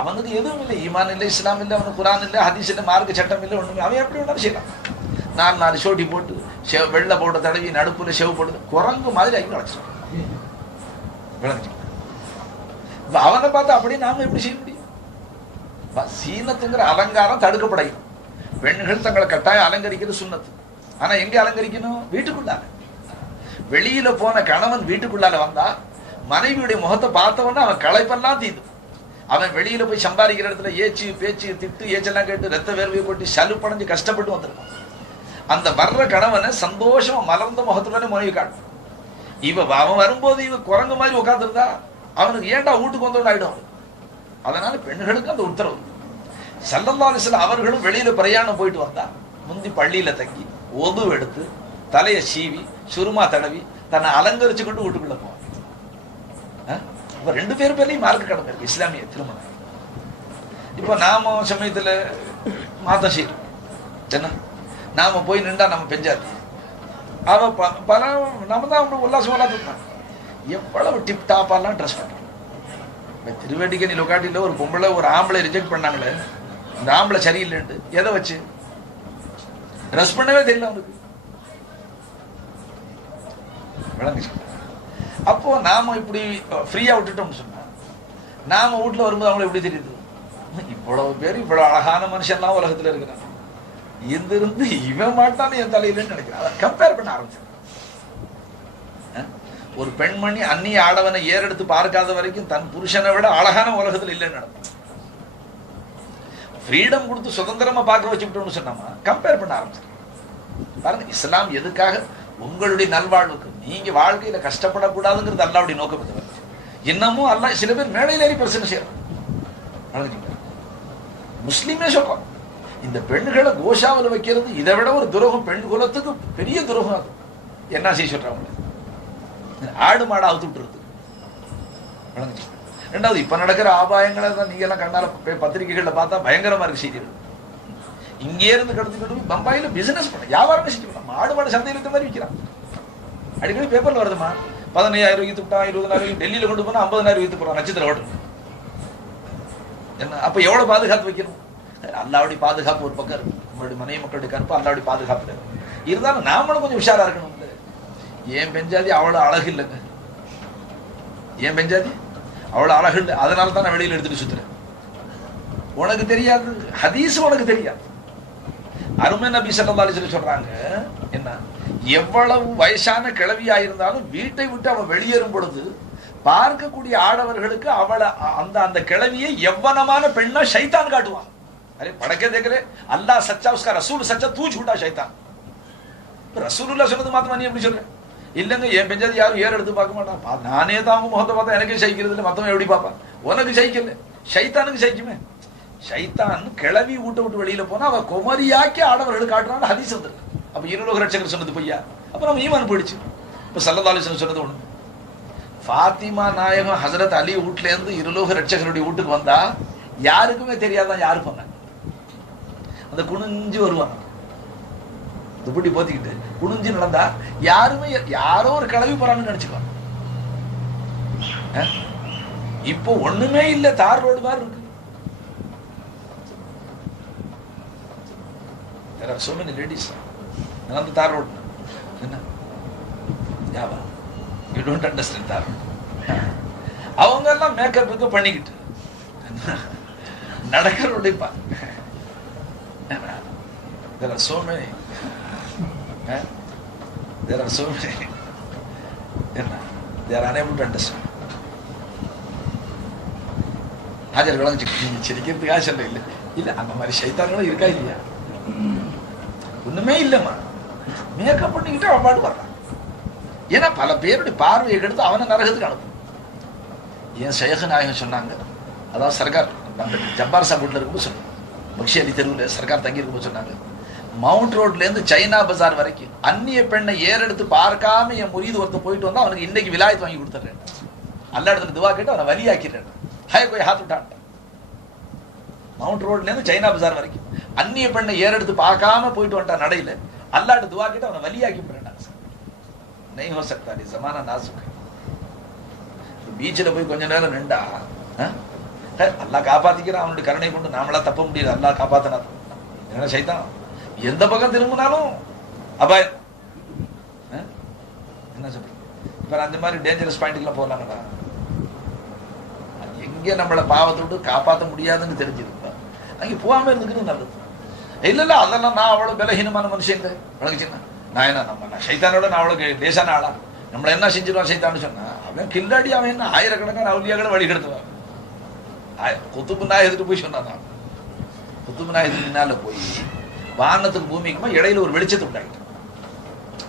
அவனுக்கு எதுவும் இல்லை, ஈமான் இல்லை, இஸ்லாம் இல்லை, அவனுக்கு குரான் இல்லை, ஹதீஸ் இல்லை, மார்க்க சட்டம் இல்லை, ஒண்ணுமே. அவன் எப்படி வேணாலும் செய்யலாம். 4 சோட்டி போட்டு வெள்ளை போட்ட தடவி நடுப்புல செவ் போட்டு குரங்கு மாதிரி ஆகி அழைச்சிடும். அவனை பார்த்து அப்படியே நாம எப்படி செய்ய முடியும்? சீனத்துங்கிற அலங்காரம் தடுக்கப்படையும். பெண்கள் தங்களை கட்டாயம் அலங்கரிக்கிறது சுண்ணத்து. ஆனா எங்க அலங்கரிக்கணும்? வீட்டுக்குள்ளால. வெளியில போன கணவன் வீட்டுக்குள்ளால வந்தா மனைவியுடைய முகத்தை பார்த்தவொன்னா அவன் களைப்பெல்லாம் தீந்து. அவன் வெளியில போய் சம்பாதிக்கிற இடத்துல ஏச்சு பேச்சு திட்டு ஏச்செல்லாம் கேட்டு ரத்த வேர்வையை கொட்டி சலுப்படைஞ்சு கஷ்டப்பட்டு வந்திருக்கான். அந்த வர்ற கணவனை சந்தோஷமா மலர்ந்த முகத்துடனே மனைவி காட்டும். அவன் வரும்போது இவ குரங்கு மாதிரி உட்காந்துருந்தா அவனுக்கு ஏன்டா வீட்டுக்கு வந்தோன்னு ஆயிடும். அதனால பெண்களுக்கு அந்த உத்தரவு. ஸல்லல்லாஹு அலைஹி வஸல்லம் அவர்களும் வெளியில பிரயாணம் போயிட்டு வந்தா முந்தி பள்ளியில தங்கி ஒது எடுத்து தலையை சீவி சுருமா தடவி தன்னை அலங்கரிச்சு கொண்டு வீட்டுக்குள்ள போவான். இப்ப 2 பேர் பேர்லையும் மார்க்க கடமை இருக்கு, இஸ்லாமிய திருமணம். இப்ப நாம சமயத்துல மாதம் செய்யறோம், என்ன நாம போய் நின்றா நம்ம பெஞ்சாது. அவ பல நம்ம தான் அவங்க உல்லாசமெல்லாம் தூக்கினான். எவ்வளவு டிப் டாப்பெல்லாம் ட்ரெஸ் பண்றோம். திருவேட்டிக்கணி லொக்காட்டில ஒரு பொம்பளை ஒரு ஆம்பளை ரிஜெக்ட் பண்ணாங்களே, இந்த ஆம்பளை சரியில்லைன்ட்டு எதை வச்சு ட்ரெஸ் பண்ணவே தெரியல அவனுக்கு. விளங்குச்சு. அப்போ நாம இப்படி ஃப்ரீயா விட்டுட்டோம்னு சொன்னா நாம வீட்டுல வரும்போது அவங்களை எப்படி தெரியுது? இவ்வளவு பேர் இவ்வளவு அழகான மனுஷன்லாம் உலகத்துல இருக்கிறான், இருந்து இவன் மாட்டான்னு என் தலையிலன்னு நினைக்கிறான். கம்பேர் பண்ண ஆரம்பிச்சு. ஒரு பெண்மணி அந்நிய ஆடவனை ஏறெடுத்து பார்க்காத வரைக்கும் தன் புருஷனை விட அழகான உலகத்துல இல்லைன்னு நடக்கும். ஃப்ரீடம் கொடுத்து சுதந்திரமா பார்க்க வச்சுக்கிட்டோம்னு சொன்னாமா கம்பேர் பண்ண ஆரம்பிச்சு. பாருங்க, இஸ்லாம் எதுக்காக? உங்களுடைய நல்வாழ்வுக்கு. நீங்க வாழ்க்கையில கஷ்டப்படக்கூடாதுங்கிறது அல்லாஹ்வுடைய நோக்கம். இன்னமும் அல்லாஹ் சில பேர் மேடையில ஏறி பிரச்சனை செய்யறாங்க. முஸ்லீமே சொல்றோம், இந்த பெண்களை கோஷாவில் வைக்கிறது இதை விட ஒரு துரோகம், பெண் குலத்துக்கு பெரிய துரோகம். அது என்ன செய்ய சொல்றாங்க? ஆடு மாடா அவுத்து விட்டுறது. ரெண்டாவது, இப்ப நடக்கிற ஆபாயங்களை தான் நீங்க எல்லாம் கண்ணால பத்திரிகைகள்ல பார்த்தா பயங்கரமா இருக்கு செய்திகள். இங்கே இருந்து கடத்திக்கிட்டு போய் பம்பாயில பிசினஸ் பண்ண வியாபாரம் செஞ்சுக்கலாம். ஆடு மாடு சந்தையில் இருக்க மாதிரி விற்கிறான். அடிக்கடி பேப்பர்ல வருதுமா, 15,000 வித்து விட்டான், 20,000. டெல்லியில கொண்டு போனா 50,000 வித்து போறான் நட்சத்திர ஹோட்டல். என்ன அப்ப எவ்வளவு பாதுகாத்து வைக்கணும்? அல்லாவுடைய பாதுகாப்பு ஒரு பக்கம் இருக்கு, நம்மளுடைய மனைவி மக்களுடைய கருப்பு அல்லாவுடைய பாதுகாப்பு இருக்கு. இருந்தாலும் நாமளும் கொஞ்சம் உஷாரா இருக்கணும். ஏன் பெஞ்சாதி அவ்வளவு அழகு இல்லைங்க. ஏன் பெஞ்சாதி அவ்வளவு அழகு இல்லை, அதனால தான் நான் வெளியில எடுத்துட்டு சுத்துறேன். உனக்கு தெரியாது, ஹதீஸ் உனக்கு தெரியாது. அருமை நபி ஸல்லல்லாஹு அலைஹி வஸல்லம் சொல்றாங்க, என்ன எவ்வளவு வயசான கிழவியா இருந்தாலும் வீட்டை விட்டு அவன் வெளியேறும் பொழுது பார்க்கக்கூடிய ஆடவர்களுக்கு அவளை அந்த அந்த கிழவியை எவ்வளமான பெண்ணா ஷைத்தான் காட்டுவான். அரே படக்கே தேக்கலே அல்லாஹ் சச்சா, உஸ்கா ரசூல் சச்சா, தூ झूठा ஷைத்தான். ரசூலுல்லாஹ் சொன்னது மாத்திரம் நீ எப்படி சொல்ற? இல்லங்க என் பெஞ்சது யாரும் ஏற எடுத்து பார்க்க மாட்டான், நானே தான் அவங்க முகத்தை பார்த்தா எனக்கு சகிக்கிறது இல்லை, மத்தவன் எப்படி பார்ப்பான்? உனக்கு சகிக்கல, ஷைத்தானுக்கு சகிக்குமே. ஷைத்தான் கிளவி வீட்டை விட்டு வெளியில போனா அவ குமரியாக்கி ஆடவர்கள் காட்டுறான்னு ஹதீஸ் வந்துருக்கு. அப்ப இருலோக ரட்சகர் சொன்னது பொய்யா? அப்ப நம்ம ஈமான் போயிடுச்சு. இப்ப ஸல்லல்லாஹு அலைஹி வஸல்லம் சொன்னது ஒண்ணு, ஃபாத்திமா நாயகம் ஹஜரத் அலி வீட்டுல இருந்து இருலோக ரட்சகருடைய வீட்டுக்கு வந்தா யாருக்குமே தெரியாதான் யாரு பண்ணாங்க. அந்த குனிஞ்சு வருவாங்க, துப்பட்டி போத்திக்கிட்டு குனிஞ்சு நடந்தா யாருமே யாரோ ஒரு கிளவி போறான்னு நினைச்சுக்குவாங்க. இப்போ ஒண்ணுமே இல்ல, தார் ரோடு மாதிரி இருக்கு. There are so many ladies. அந்த தார் ரோடு என்ன யாவா? You don't understand தார் ரோடு. அவங்க எல்லாம் மேக்கப் பண்ணிக்கிட்டு நடக்கிற ரோடிப்பா. There are so many. There are so many. They are unable to understand. ஹாஜர் விளங்கிச்சு சிரிக்கிறதுக்காக சொல்ல இல்லை இல்லை, அந்த மாதிரி சைத்தான்களும் இருக்கா இல்லையா? ஒண்ணுமே இல்லைம்மா, மேக்கப் பண்ணிக்கிட்டு அவன் பாட்டு வர்றான். ஏன்னா பல பேருடைய பார்வையை கெடுத்து அவனை நரகத்துக்கு அனுப்பும். ஏன் ஷேக் நாயகம் சொன்னாங்க, அதாவது சர்க்கார் நம்ம ஜப்பார் சாப் வீட்டில் இருக்கும்போது சொன்னாங்க, பக்ஷி அலி தெருவில் சர்க்கார் தங்கி இருக்கும்போது சொன்னாங்க, மவுண்ட் ரோட்ல இருந்து சைனா பஜார் வரைக்கும் அந்நிய பெண்ணை ஏறெடுத்து பார்க்காம என் முரீது ஒருத்தர் போயிட்டு வந்தா அவனுக்கு இன்னைக்கு விலாயத்து வாங்கி கொடுத்துறேன், அல்லா இடத்துல துவா கேட்டு அவனை வலியாக்கிறேன். ஹாய் போய் ஹாத் விட்டான். மவுண்ட் ரோட்ல இருந்து சைனா பஜார் வரைக்கும் அந்நிய பெண்ணை ஏறெடுத்து பார்க்காம போயிட்டு வந்துட்டான் நடையில, அல்லாட்டு துவா கேட்டு அவனை வலியாக்கி விட்டுறேன். நெய் ஹோ சக்தா நீ ஜமானா நாசுக். பீச்சில் போய் கொஞ்ச நேரம் நின்றா அல்லா காப்பாத்திக்கிறான், அவனுடைய கருணை கொண்டு நாமளா தப்ப முடியாது, அல்லா காப்பாத்தினா. என்ன சைத்தான் எந்த பக்கம் திரும்பினாலும் அபாயம். என்ன சொல்ற? இப்ப அந்த மாதிரி டேஞ்சரஸ் பாயிண்ட்லாம் போகலாங்கடா. எங்க நம்மளை பாவத்தை விட்டு காப்பாற்ற முடியாதுன்னு தெரிஞ்சிருப்பா அங்கே போகாம இருந்துக்கிறது நல்லது. இல்ல இல்ல அதெல்லாம் நான் அவ்வளவு பலகீனமான மனுஷன் இல்லை, வழங்குச்சுன்னா நான் என்ன நம்ம சைத்தானோட நான் அவ்வளவு லேசான ஆளா? நம்மள என்ன செஞ்சிருவான் சைத்தான்னு சொன்னா அவன் கில்லாடி, அவன் என்ன ஆயிரக்கணக்கான அவுலியாக்களை வழி கெடுத்துவான். குத்துபு நாயகத்துக்கு போய் சொன்னான், குத்துபு நாயகத்துக்கு முன்னால போய் வானத்துக்கு பூமிக்குமா இடையில ஒரு வெளிச்சத்தை உண்டாயிட்டான்.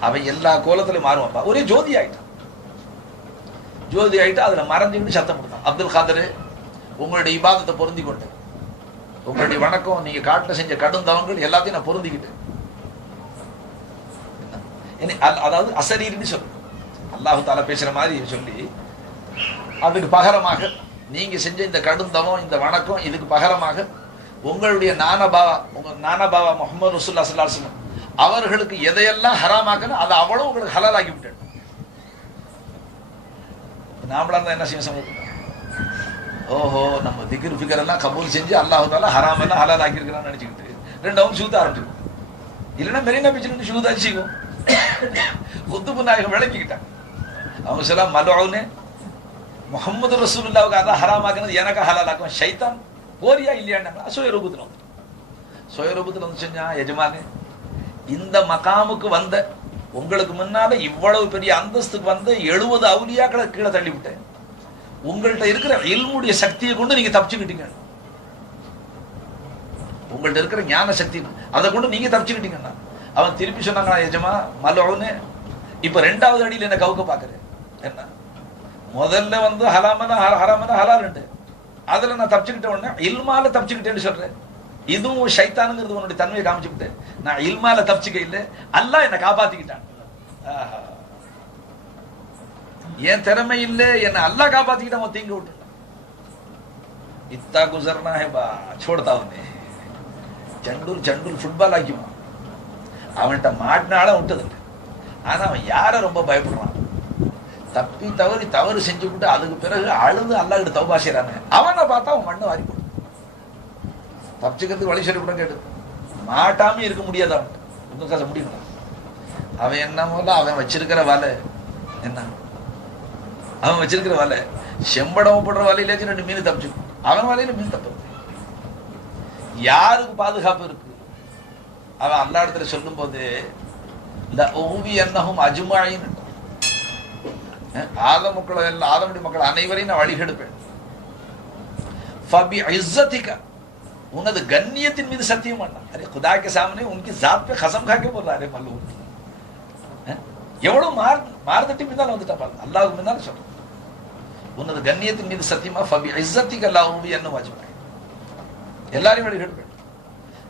அவன் எல்லா கோலத்திலும் மாறுவான்ப்பா, ஒரே ஜோதி ஆயிட்டான். ஜோதி ஆயிட்டு அதுல மறைஞ்சுக்கிட்டு சத்தம் கொடுத்தான், அப்துல் காதர் உங்களுடைய இபாதத்தை பொருந்தி கொண்டு, உங்களுடைய வணக்கம், நீங்க காட்டுல செஞ்ச கடும் தவங்கள் எல்லாத்தையும் நான் பொருந்திக்கிட்டேன். அதாவது அசரீர்னு சொல்லு, அல்லாஹு தாலா பேசுற மாதிரி சொல்லி அதுக்கு பகரமாக நீங்க செஞ்ச இந்த கடும் தவம், இந்த வணக்கம், இதுக்கு பகரமாக உங்களுடைய நானபாவா முஹம்மது ரசூலுல்லாஹி ஸல்லல்லாஹு அலைஹி வஸல்லம் அவர்களுக்கு எதையெல்லாம் ஹராமாக்கணும் அதை அவ்வளவு உங்களுக்கு ஹலாலாக்கி விட்டேன். நாமளா இருந்தா என்ன செய்ய சமூகம்? ஓஹோ நம்ம திக்ர் ஃபிகர் எல்லாம் கபூல் செஞ்சு அல்லாஹ் தாலா ஹராம் எல்லாம் ஹலால் ஆக்கி இருக்கிறான்னு நினைச்சுக்கிட்டு ரெண்டாவும் சூத்த ஆரம்பிச்சிருக்கும். இல்லைன்னா மெரினா பீச்சில் சூத் அடிச்சுக்கும். குத்துபு நாயகம் விளக்கிக்கிட்டான். அவங்க சொல்ல மலோன்னு முகமது ரசூலுல்லாவுக்கு அதான் ஹராம் ஆக்குனது எனக்கு ஹலால் ஆக்கும். ஷைத்தான் போரியா இல்லையாண்டாங்க. சுயரூபத்தில் வந்து சுயரூபத்தில் வந்து செஞ்சா எஜமானே இந்த மகாமுக்கு வந்த உங்களுக்கு முன்னால இவ்வளவு பெரிய அந்தஸ்துக்கு வந்து 70 அவுலியாக்களை கீழே தள்ளிவிட்டேன். உங்கள்கிட்ட இருக்கிற இல்முடைய சக்தியை கொண்டு நீங்க தப்பிச்சுக்கிட்டீங்க. உங்கள்கிட்ட இருக்கிற ஞான சக்தி அதை கொண்டு நீங்க தப்பிச்சுக்கிட்டீங்கன்னா அவன் திருப்பி சொன்னாங்களா, எஜமா மலோன்னு இப்ப 2வது அடியில் என்ன கவுக்க பாக்குறேன். என்ன முதல்ல வந்து ஹலாமனா ஹலால் அதுல நான் தப்பிச்சுக்கிட்ட உடனே இல்மால தப்பிச்சுக்கிட்டேன்னு சொல்றேன். இதுவும் ஷைத்தானுங்கிறது உன்னுடைய தன்மையை காமிச்சுக்கிட்டு நான் இல்மால தப்பிச்சுக்க இல்லை, அல்லாஹ் என்னை காப்பாத்திக்கிட்டான். என் திறமை இல்லை, என்னை அல்லாஹ் காப்பாத்திக்கிட்டான், தீங்க விட்டுட்டான். இத்தா குசர்னா ஹேபா சோடதா உன்னை சண்டூல் ஃபுட்பால் ஆக்கிவான். அவன்கிட்ட மாட்டினால விட்டதில்லை. ஆனா அவன் யார ரொம்ப பயப்படுறான், தப்பி தவறு செஞ்சு விட்டு அதுக்கு பிறகு அழுது அல்லாஹ் கிட்ட தௌபா செய்றானே அவனை பார்த்தா அவன் மண்ணை வாரி போடும். தப்பிச்சுக்கிறதுக்கு வழி சொல்லி கூட கேட்டு மாட்டாம இருக்க முடியாது. அவன் முடியும். அவன் என்ன போல அவன் வச்சிருக்கிற வலை என்ன, அவன் வச்சிருக்கிற வலை செம்படம் போடுற வலையிலேச்சு 2 மீன் தப்பிச்சுக்கும். அவன் வலையில மீன் தப்பு. யாருக்கு பாதுகாப்பு இருக்கு? அவன் அல்லா இடத்துல சொல்லும் போது அஜ்மாயின், ஆதமுடைய மக்கள் அனைவரையும் நான் வழிகெடுப்பேன். உனது கண்ணியத்தின் மீது சத்தியம் பண்ணான். அரே खुदा के सामने उनकी जात पे कसम खा के बोल रहा है मल्लू. எவ்வளவு மார்தட்டி மீதால வந்துட்டா பாருங்க. அல்லாஹ்வுக்கு மீதால சொல்றேன். உனது கண்ணியத்தின் மீது சத்தியமா ஃபபி இஸ்ஸத்திக லஹு என்ன வஜ்மா, எல்லாரையும் வழிகெடுப்பேன்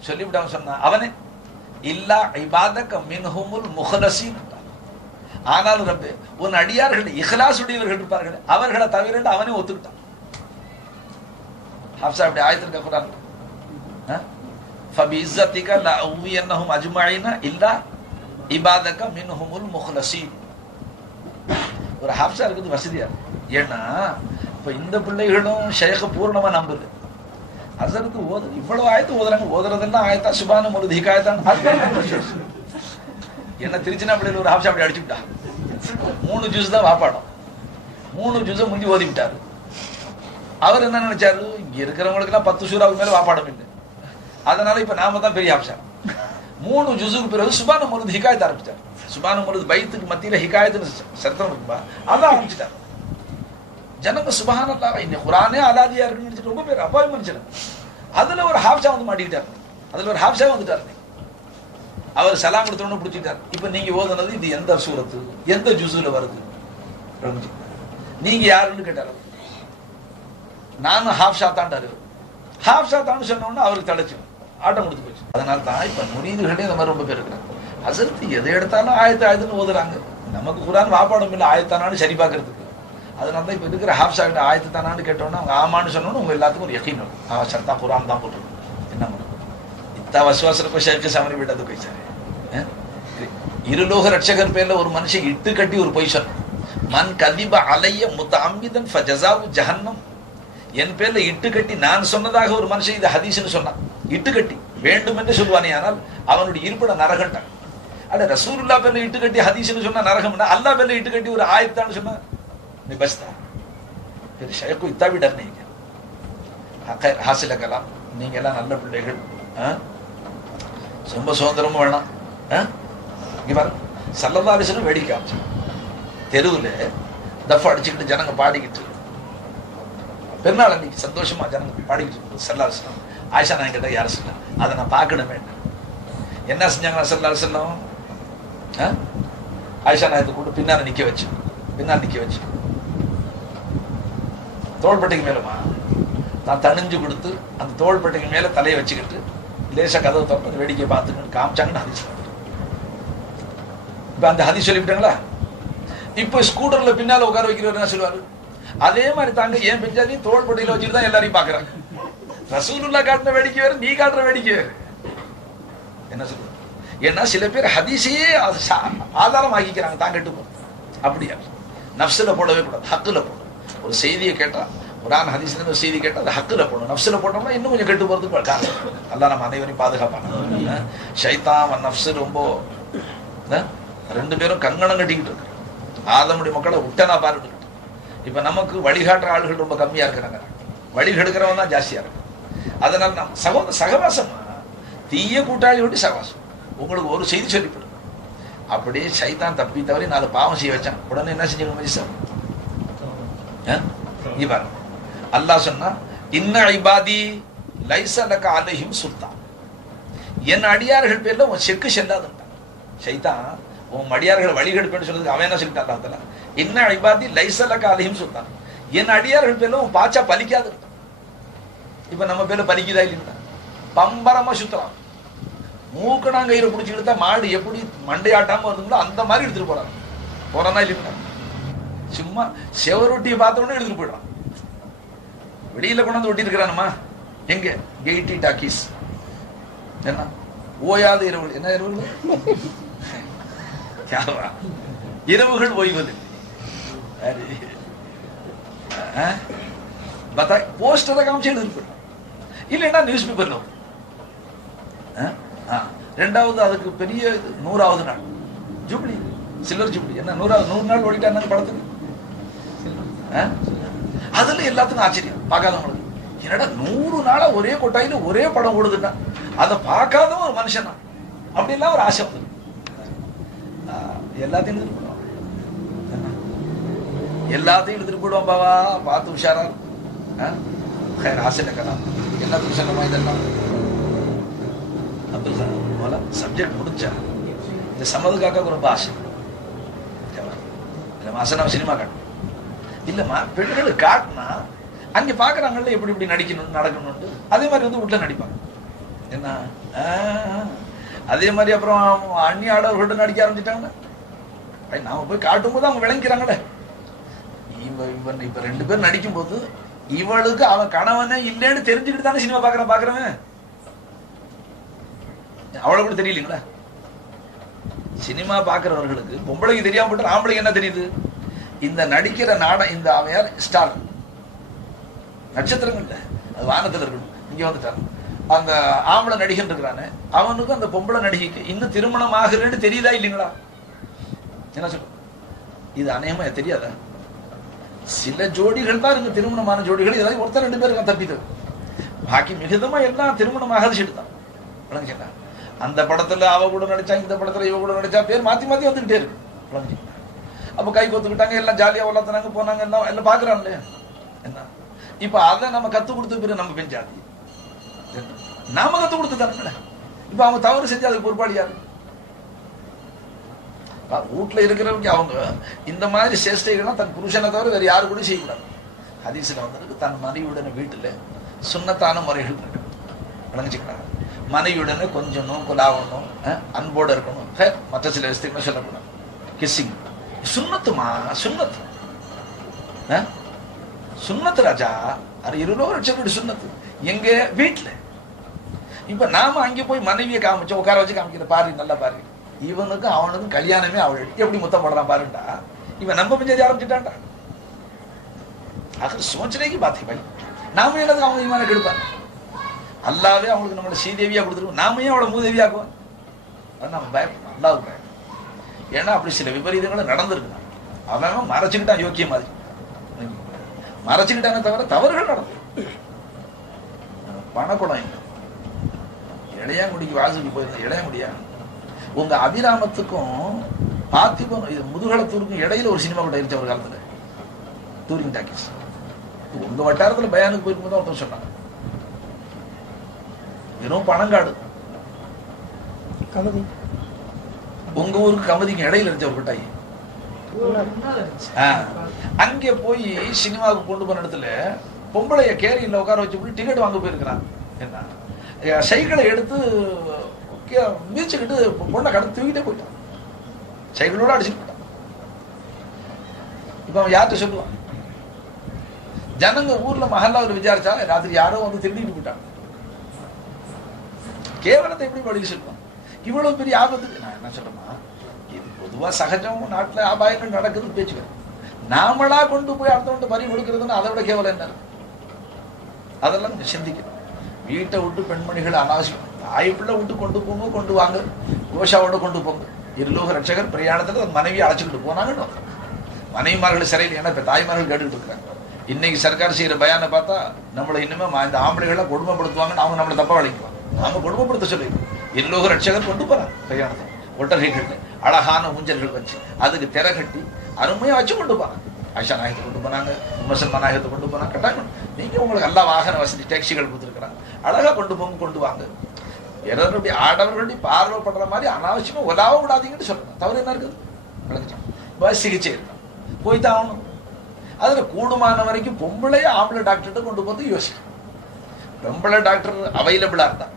சொல்லிவிட்டான். சொன்னா அவனே இல்லா இபாதக மின்ஹுமுல் முஹ்லஸீன், ஆனாலும் ரப்பே உன் அடியார்கள் இஹ்லாஸ் உடையவர்கள் இருப்பார்கள், அவர்களை தவிர அவனே ஒத்துக்கிட்டான். ஹப்ஸா அப்படி ஆயத்திருக்க குர்ஆன் ஃபபி இஸ்ஸத்திக லஹு என்னஹும் அஜ்மாயின இல்லா இபாதக மின்ஹுமுல் முஹ்லஸீன். ஒரு ஹப்ஸா இருக்குது வசதியா. ஏன்னா இப்ப இந்த பிள்ளைகளும் ஷேഖ பூர்ணமா நம்புது. அசருக்கு இவ்வளவு ஆயத்து ஓதுறாங்க. ஓதுறதெல்லாம் ஆயத்தா சுபான ஒரு ஹிகாயத்தான். என்ன திருச்சினாப்பள்ளியில் ஒரு ஹப்ஸா அப்படி அடிச்சுட்டா 3 ஜூஸ் தான் வாப்பாடும். 3 ஜூஸை முந்தி ஓதி விட்டாரு. அவர் என்ன நினைச்சாரு, இங்க இருக்கிறவங்களுக்கு எல்லாம் 10 சூறாவுக்கு மேல வாப்பாடம் இல்லை, அதனால இப்ப நாம தான் பெரிய ஹப்ஸா. 3 ஜூஸுக்கு பிறகு சுபான ஒரு ஹிகாயத்தை ஆரம்பிச்சார். சுபான ஒரு பைத்துக்கு மத்தியில ஹிகாயத்துன்னு சரித்திரம் இருக்குப்பா, அதான் ஆரம்பிச்சுட்டாரு. ஜனங்க சுபஹானல்லாஹ் இந்த குர்ஆனே அலாதியா இருக்குன்னு நினைச்சிட்டு ரொம்ப பேர் அப்பாவி மனுஷன். அதுல ஒரு ஹாஃப்ஸா வந்து மாட்டிக்கிட்டாரு. அதுல ஒரு ஹாஃப்ஸா வந்துட்டாரு. அவர் சலாம் கொடுத்தவொன்னு பிடிச்சிட்டாரு. இப்ப நீங்க ஓதுனது இது எந்த சூரத்து, எந்த ஜுஸுல வருது, நீங்க யாருன்னு கேட்டாரு. நானும் ஹாஃப்ஸா தாண்டாரு. ஹாஃப்ஸா தான்னு சொன்னோன்னு அவருக்கு தடைச்சு ஆட்டம் கொடுத்து போச்சு. அதனால தான் இப்ப முரீதுகளே இந்த மாதிரி ரொம்ப பேர் இருக்கிறாங்க. அசர்த்து எதை எடுத்தாலும் ஆயத்துன்னு ஓதுறாங்க. நமக்கு குர்ஆன் வாப்பாடம் இல்லை ஆயத்தானான்னு சரி பார்க்கறதுக்கு. அதனால தான் இப்ப இருக்கிற ஹாஃப்ஸா கிட்ட ஆயத்து தானான்னு கேட்டோன்னா அவங்க ஆமான்னு சொன்னோன்னு உங்க எல்லாத்துக்கும் ஒரு யகீன் வரும். அவன் சத்தா குர்ஆன் தான் போட்டுருக்கோம். என்ன பண்ணும் இத்தா வசுவாசரப்ப ஷேக்கு சாமி விட்டது போயிச்சாரு. இருலோக ரட்சகர் பேர்ல ஒரு மனுஷன் இட்டு கட்டி ஒரு பொய் சொன்னான். மன் கதிப அலைய முத்தஅம்மிதன் ஃபஜஸாவு ஜஹன்னம். என் பேர்ல இட்டு கட்டி நான் சொன்னதாக ஒரு மனுஷன் இது ஹதீஸ்னு சொன்னான். இட்டு கட்டி வேண்டும் என்று சொல்வானே, ஆனால் அவனுடைய இருப்பிட நரகம்ட்டான். அட ரசூலுல்லாஹ் பேர்ல இட்டு கட்டி ஹதீஸ்னு சொன்னா நரகம்னா, அல்லாஹ் பேர்ல இட்டு கட்டி ஒரு ஆயத்தான்னு சொன்னா नहीं बचता। फिर शेख को इतना भी डर नहीं क्या हासिल कलाम நீங்கெல்லாம் நல்ல பிள்ளைகள், ரொம்ப சுதந்திரமும் வேணாம். இங்க பாருங்க ஸல்லல்லாஹு அலைஹி வஸல்லம் வேடிக்கை காமிச்சு தெருவில் தஃப் அடிச்சுக்கிட்டு ஜனங்க பாடிக்கிட்டு பெருநாள் அன்னைக்கு சந்தோஷமா ஜனங்க பாடிக்கிட்டு ஸல்லல்லாஹு அலைஹி வஸல்லம் ஆயிஷா நான் கிட்ட யார சொல்ல அதை நான் பார்க்கணுமே. என்ன செஞ்சாங்க ஸல்லல்லாஹு அலைஹி வஸல்லம்? ஆயிஷா நாயத்தை கூட்டு பின்னால் நிற்க வச்சு தோள்பட்டைக்கு மேலமா நான் தணிஞ்சு கொடுத்து அந்த தோள்பட்டைக்கு மேல தலையை வச்சுக்கிட்டு லேசா கதவை திறந்து வேடிக்கை பார்த்துக்கிட்டு காமிச்சாங்கன்னு ஹதீஸ். இப்ப அந்த ஹதீஸ் சொல்லிவிட்டாங்களா? இப்ப ஸ்கூட்டர்ல பின்னால உட்கார வைக்கிறவர் என்ன சொல்லுவாரு? அதே மாதிரி தாங்க ஏன் பெஞ்சாதையும் தோள்பட்டையில வச்சுட்டு தான் எல்லாரையும் பாக்குறாங்க. ரசூலுல்லாஹ் காட்டுற வேடிக்கை வேறு, நீ காட்டுற வேடிக்கை வேறு. என்ன சொல்லுவாரு? ஏன்னா சில பேர் ஹதீஸையே ஆதாரம் ஆக்கிக்கிறாங்க தான் கெட்டு போறது. அப்படியா? நஃப்ஸ்ல போடவே கூடாது, ஹக்குல போடணும். ஒரு செய்தியை கேட்டா குர்ஆன் ஹதீஸ்ல ஒரு செய்தி கேட்டா அது ஹக்குல போடணும். நஃப்ஸ்ல போட்டோம்னா இன்னும் கொஞ்சம் கெட்டு போறதுக்கு காரணம். அல்லாஹ் நம்ம அனைவரையும் பாதுகாப்பாங்க. ஷைத்தான் நஃப்ஸ் ரொம்ப ரெண்டு பேரும் கங்கணம் கட்டிக்கிட்டு இருக்கு. ஆதமுடைய மக்களை விட்டனா பாருட்டு. இப்ப நமக்கு வழிகாட்டுற ஆளுகள் ரொம்ப கம்மியா இருக்கிறாங்க, வழிகெடுக்கிறவன் தான் ஜாஸ்தியா இருக்கு. அதனால நம்ம சகவாசம் தீய கூட்டாளியோட சகவாசம். உங்களுக்கு ஒரு செய்தி சொல்லிவிடும், அப்படியே சைத்தான் தப்பி தவறி 4 பாவம் செய்ய வச்சான். உடனே என்ன செஞ்சு பாருங்க அல்லாஹ் சொன்னா இன்ன இபாதி லைஸ லக அலைஹிம் சுல்தான். என் அடியார்கள் பேர்ல உன் செக்கு செல்லாதுன்ட்டான் சைத்தான். உன் அடியார்கள் வழிகெடுப்பேன்னு சொல்றதுக்கு அவன் என்ன சொல்லிட்டான் அல்லாஹ் தஆலா? இன்ன இபாதி லைஸ லக அலைஹிம் சுல்தான். என் அடியார்கள் பேர்ல உன் பாச்சா பலிக்காது. இப்ப நம்ம பேர்ல பலிக்குதா இல்லையா? பம்பரமா சுத்தலாம். மூக்கணாங்கயிறு பிடிச்சிக்கிட்டு தான் மாடு எப்படி மண்டையாட்டாம வருதுங்களோ அந்த மாதிரி எடுத்துட்டு போறானா இல்லையா? சும்மா செவரொட்டியை பார்த்தோன்னே எடுத்துட்டு போயிடறான். வெளியில கொண்டாந்து ஒட்டி இருக்கிறானுமா? எங்க கெய்டி டாக்கீஸ் என்ன ஓயாத இரவு என்ன இரவுகள் ஓய்வது போஸ்டரை காமிச்சு எடுத்துட்டு போயிடறான். இல்லைன்னா நியூஸ் பேப்பர்ல. ரெண்டாவது அதுக்கு பெரிய 100வது நாள் ஜூப்ளி, சில்வர் ஜூப்ளி. என்ன 100 நாள் ஓடிட்டாங்க படத்துக்கு. அதுல எல்லாத்துக்கும் ஆச்சரியம் பார்க்காதவங்களுக்கு. என்னடா 100 நாளா ஒரே கொட்டாயில ஒரே படம் ஓடுதுன்னா அதை பார்க்காதவன் ஒரு மனுஷனா அப்படிலாம் ஒரு ஆசை வந்து எல்லாத்தையும் எடுத்துட்டு போடுவான். எல்லாத்தையும் எடுத்துட்டு போடுவான். பாவா பார்த்து உஷாரா ஆசை இருக்கலாம். எல்லாத்துக்கும் சொன்னமா இதெல்லாம் அப்படிலாம் சப்ஜெக்ட் முடிச்சா இந்த சம்மதுக்காக ரொம்ப ஆசை மாசம் நம்ம சினிமா காட்டணும் இல்லம்மா. பெண்கள் காட்டினா அங்க பாக்குறாங்கல்ல எப்படி இப்படி நடிக்கணும் நடக்கணும்னு, அதே மாதிரி வந்து வீட்டுல நடிப்பாங்க. என்ன அதே மாதிரி அப்புறம் அந்நிய ஆடவர்கள்ட்ட நடிக்க ஆரம்பிச்சிட்டாங்க. நாம போய் காட்டும் போது அவங்க விளங்கிறாங்களே. இவன் இப்ப 2 பேர் நடிக்கும் போது இவளுக்கு அவன் கணவனே இல்லைன்னு தெரிஞ்சுக்கிட்டு தானே சினிமா பாக்குறவன். அவளை கூட தெரியலீங்களா? சினிமா பாக்குறவர்களுக்கு பொம்பளைக்கு தெரியாம போட்டு ஆம்பளைக்கு என்ன தெரியுது? இந்த நடிக்கிற இந்த அவையார் ஸ்டார் நட்சத்திரங்கள்ல அது வானத்துல இருக்கணும். இங்க வந்துட்டாங்க அந்த ஆம்பளை நடிகன் இருக்கிறானே, அவனுக்கும் அந்த பொம்பளை நடிகைக்கு இன்னும் திருமணம் ஆகுறேன்னு தெரியுதா இல்லைங்களா? என்ன சொல்ற? இது அநேகமா தெரியாதா? சில ஜோடிகள் தான் இருக்கு திருமணமான ஜோடிகள். ஏதாவது ஒருத்தர் 2 பேருக்கு தப்பிது. பாக்கி மிகுதமா எல்லாம் திருமணம் ஆகாத செட்டு தான். விளங்குச்சுங்களா? அந்த படத்துல அவ கூட நடிச்சா, இந்த படத்துல இவ கூட நடிச்சா, பேர் மாத்தி மாத்தி வந்துகிட்டே இருக்கு. விளங்குச்சுங்களா? அப்ப கை கொத்துக்கிட்டாங்க, எல்லாம் ஜாலியா வளர்த்துனாங்க, போனாங்க, எல்லாம் பாக்குறாங்களே. என்ன இப்ப அதை நம்ம கத்து கொடுத்த பிறகு நம்ம பெண் ஜாதி நாம கத்து கொடுத்து தானே. இப்ப அவங்க தவறு செஞ்சு அதுக்கு பொறுப்பாளி யாரு? வீட்டுல இருக்கிறவங்க அவங்க இந்த மாதிரி சேஷ்டைகள்லாம் தன் புருஷனை தவிர வேற யாரு கூட செய்யக்கூடாது. ஹதீஸ்ல வந்திருக்கு, தன் மனைவியுடனே வீட்டுல சுண்ணத்தான முறைகள் இருக்கு. விளங்குச்சுக்கிறாங்க. மனைவியுடனே கொஞ்சணும், குலாவணும், அன்போடு இருக்கணும். மற்ற சில விஷயங்களும் சொல்லக்கூடாது. கிஸ்ஸிங் சுண்ணத்துமா, சுண்ணத்து சுண்ணத்து ராஜா. அது 20 லட்சம் வீடு சுண்ணத்து எங்க வீட்டுல. இப்ப நாம அங்க போய் மனைவியை காமிச்சோம், உட்கார வச்சு காமிக்கிற பாரு, நல்லா பாரு. இவனுக்கும் அவனுக்கும் கல்யாணமே அவள் எப்படி முத்தம் போடுறான் பாருண்டா. இவன் நம்ம பஞ்சாயத்து ஆரம்பிச்சுட்டான்டா. ஆக சோச்சனைக்கு பாத்தி பாய் நாம என்னது அவங்க இவனை கெடுப்பான். அல்லாவே அவங்களுக்கு நம்மளை ஸ்ரீதேவியா கொடுத்துருவோம், நாம ஏன் அவளை மூதேவியாக்குவோம்? நம்ம பயப்படணும், அல்லாவுக்கு பயப்படும். ஏன்னா அப்படி சில விபரீதங்களும் நடந்திருக்கு. அவன் மறைச்சுக்கிட்டான், யோக்கிய மாதிரி மறைச்சுக்கிட்டானே தவிர தவறுகள் நடந்து. பணப்படம் இல்லை. இளையாங்குடிக்கு வாசுக்கு போயிருந்த இளையாங்குடியா, உங்க அபிராமத்துக்கும் பார்த்திபன் முதுகலத்தூருக்கும் இடையில ஒரு சினிமா கூட இருந்துச்சு ஒரு காலத்துல, டூரிங் டாக்கீஸ். உங்க வட்டாரத்துல பயானுக்கு போயிருக்கும் ஒருத்தர் சொன்னாங்க, வெறும் பணங்காடு. உங்க ஊருக்கு கமதிக்கு இடையில இருந்துச்சு ஒரு கொட்டாயி. அங்கே போய் சினிமாவுக்கு கொண்டு போன இடத்துல பொம்பளைய கேரியில உட்கார வச்சு டிக்கெட் வாங்க போயிருக்கிறான். என்ன சைக்கிளை எடுத்து மீச்சுக்கிட்டு பொண்ணை கடந்து தூக்கிட்டே போயிட்டான். சைக்கிளோட அடிச்சுட்டு போயிட்டான். இப்ப அவன் யார்கிட்ட சொல்லுவான்? ஜனங்க ஊர்ல மஹல்லாவில் விசாரிச்சா ராத்திரி யாரோ வந்து திருடிட்டு போயிட்டாங்க. கேவலத்தை எப்படி வழியில் சொல்லுவான்? இவ்வளவு பெரிய ஆபத்துக்கு நான் என்ன சொல்றேன்னா, இது பொதுவா சகஜம். நாட்டுல அபாயங்கள் நடக்குதுன்னு பேச்சுக்கிறேன். நாமளா கொண்டு போய் அடுத்தவன்ட்டு பறி கொடுக்கறதுன்னு அதை விட கேவலம் என்ன? அதெல்லாம் கொஞ்சம் சிந்திக்கணும். வீட்டை விட்டு பெண்மணிகள் அனாவசியம். தாய் பிள்ளை விட்டு கொண்டு போங்க, கொண்டு வாங்க, கோஷாவோட கொண்டு போங்க. இருலோக ரட்சகர் பிரயாணத்துல மனைவியை அழைச்சிக்கிட்டு போனாங்கன்னு மனைவிமார்கள் சிறையில். ஏன்னா இப்ப தாய்மார்கள் கேட்டுக்கிட்டு இருக்காங்க. இன்னைக்கு சர்க்கார் செய்யற பயானை பார்த்தா நம்மளை இன்னுமே இந்த ஆம்பளைகளை கொடுமைப்படுத்துவாங்கன்னு அவங்க நம்மளை தப்பா வளைக்குவாங்க. நாம கொடுமைப்படுத்த சொல்லி இருலோக ரட்சகர் கொண்டு போறாங்க பிரயாணத்தை. ஒட்டகைகள் அழகான ஊஞ்சல்கள் வச்சு அதுக்கு திரை கட்டி அருமையா வச்சு கொண்டு போறாங்க. ஆயிஷா நாயகத்தை கொண்டு போனாங்க, முசல்மா நாயகத்தை கொண்டு போனாங்க. கட்டாயம் நீங்க உங்களுக்கு எல்லா வாகன வசதி டாக்ஸிகள் கொடுத்துருக்குறாங்க, அழகா கொண்டு போங்க, கொண்டு வாங்க. பிறருடைய ஆடவர்களுடைய பார்வைப்படுற மாதிரி அனாவசியமா உலாவ விடாதீங்கன்னு சொல்றேன். தவறு என்ன இருக்குது? சிகிச்சை இருக்கும், போய்தான் ஆகணும். அதுல கூடுமான வரைக்கும் பொம்பளைய ஆம்பளை டாக்டர்கிட்ட கொண்டு போறது யோசிக்கும். பொம்பளை டாக்டர் அவைலபிளா இருந்தா,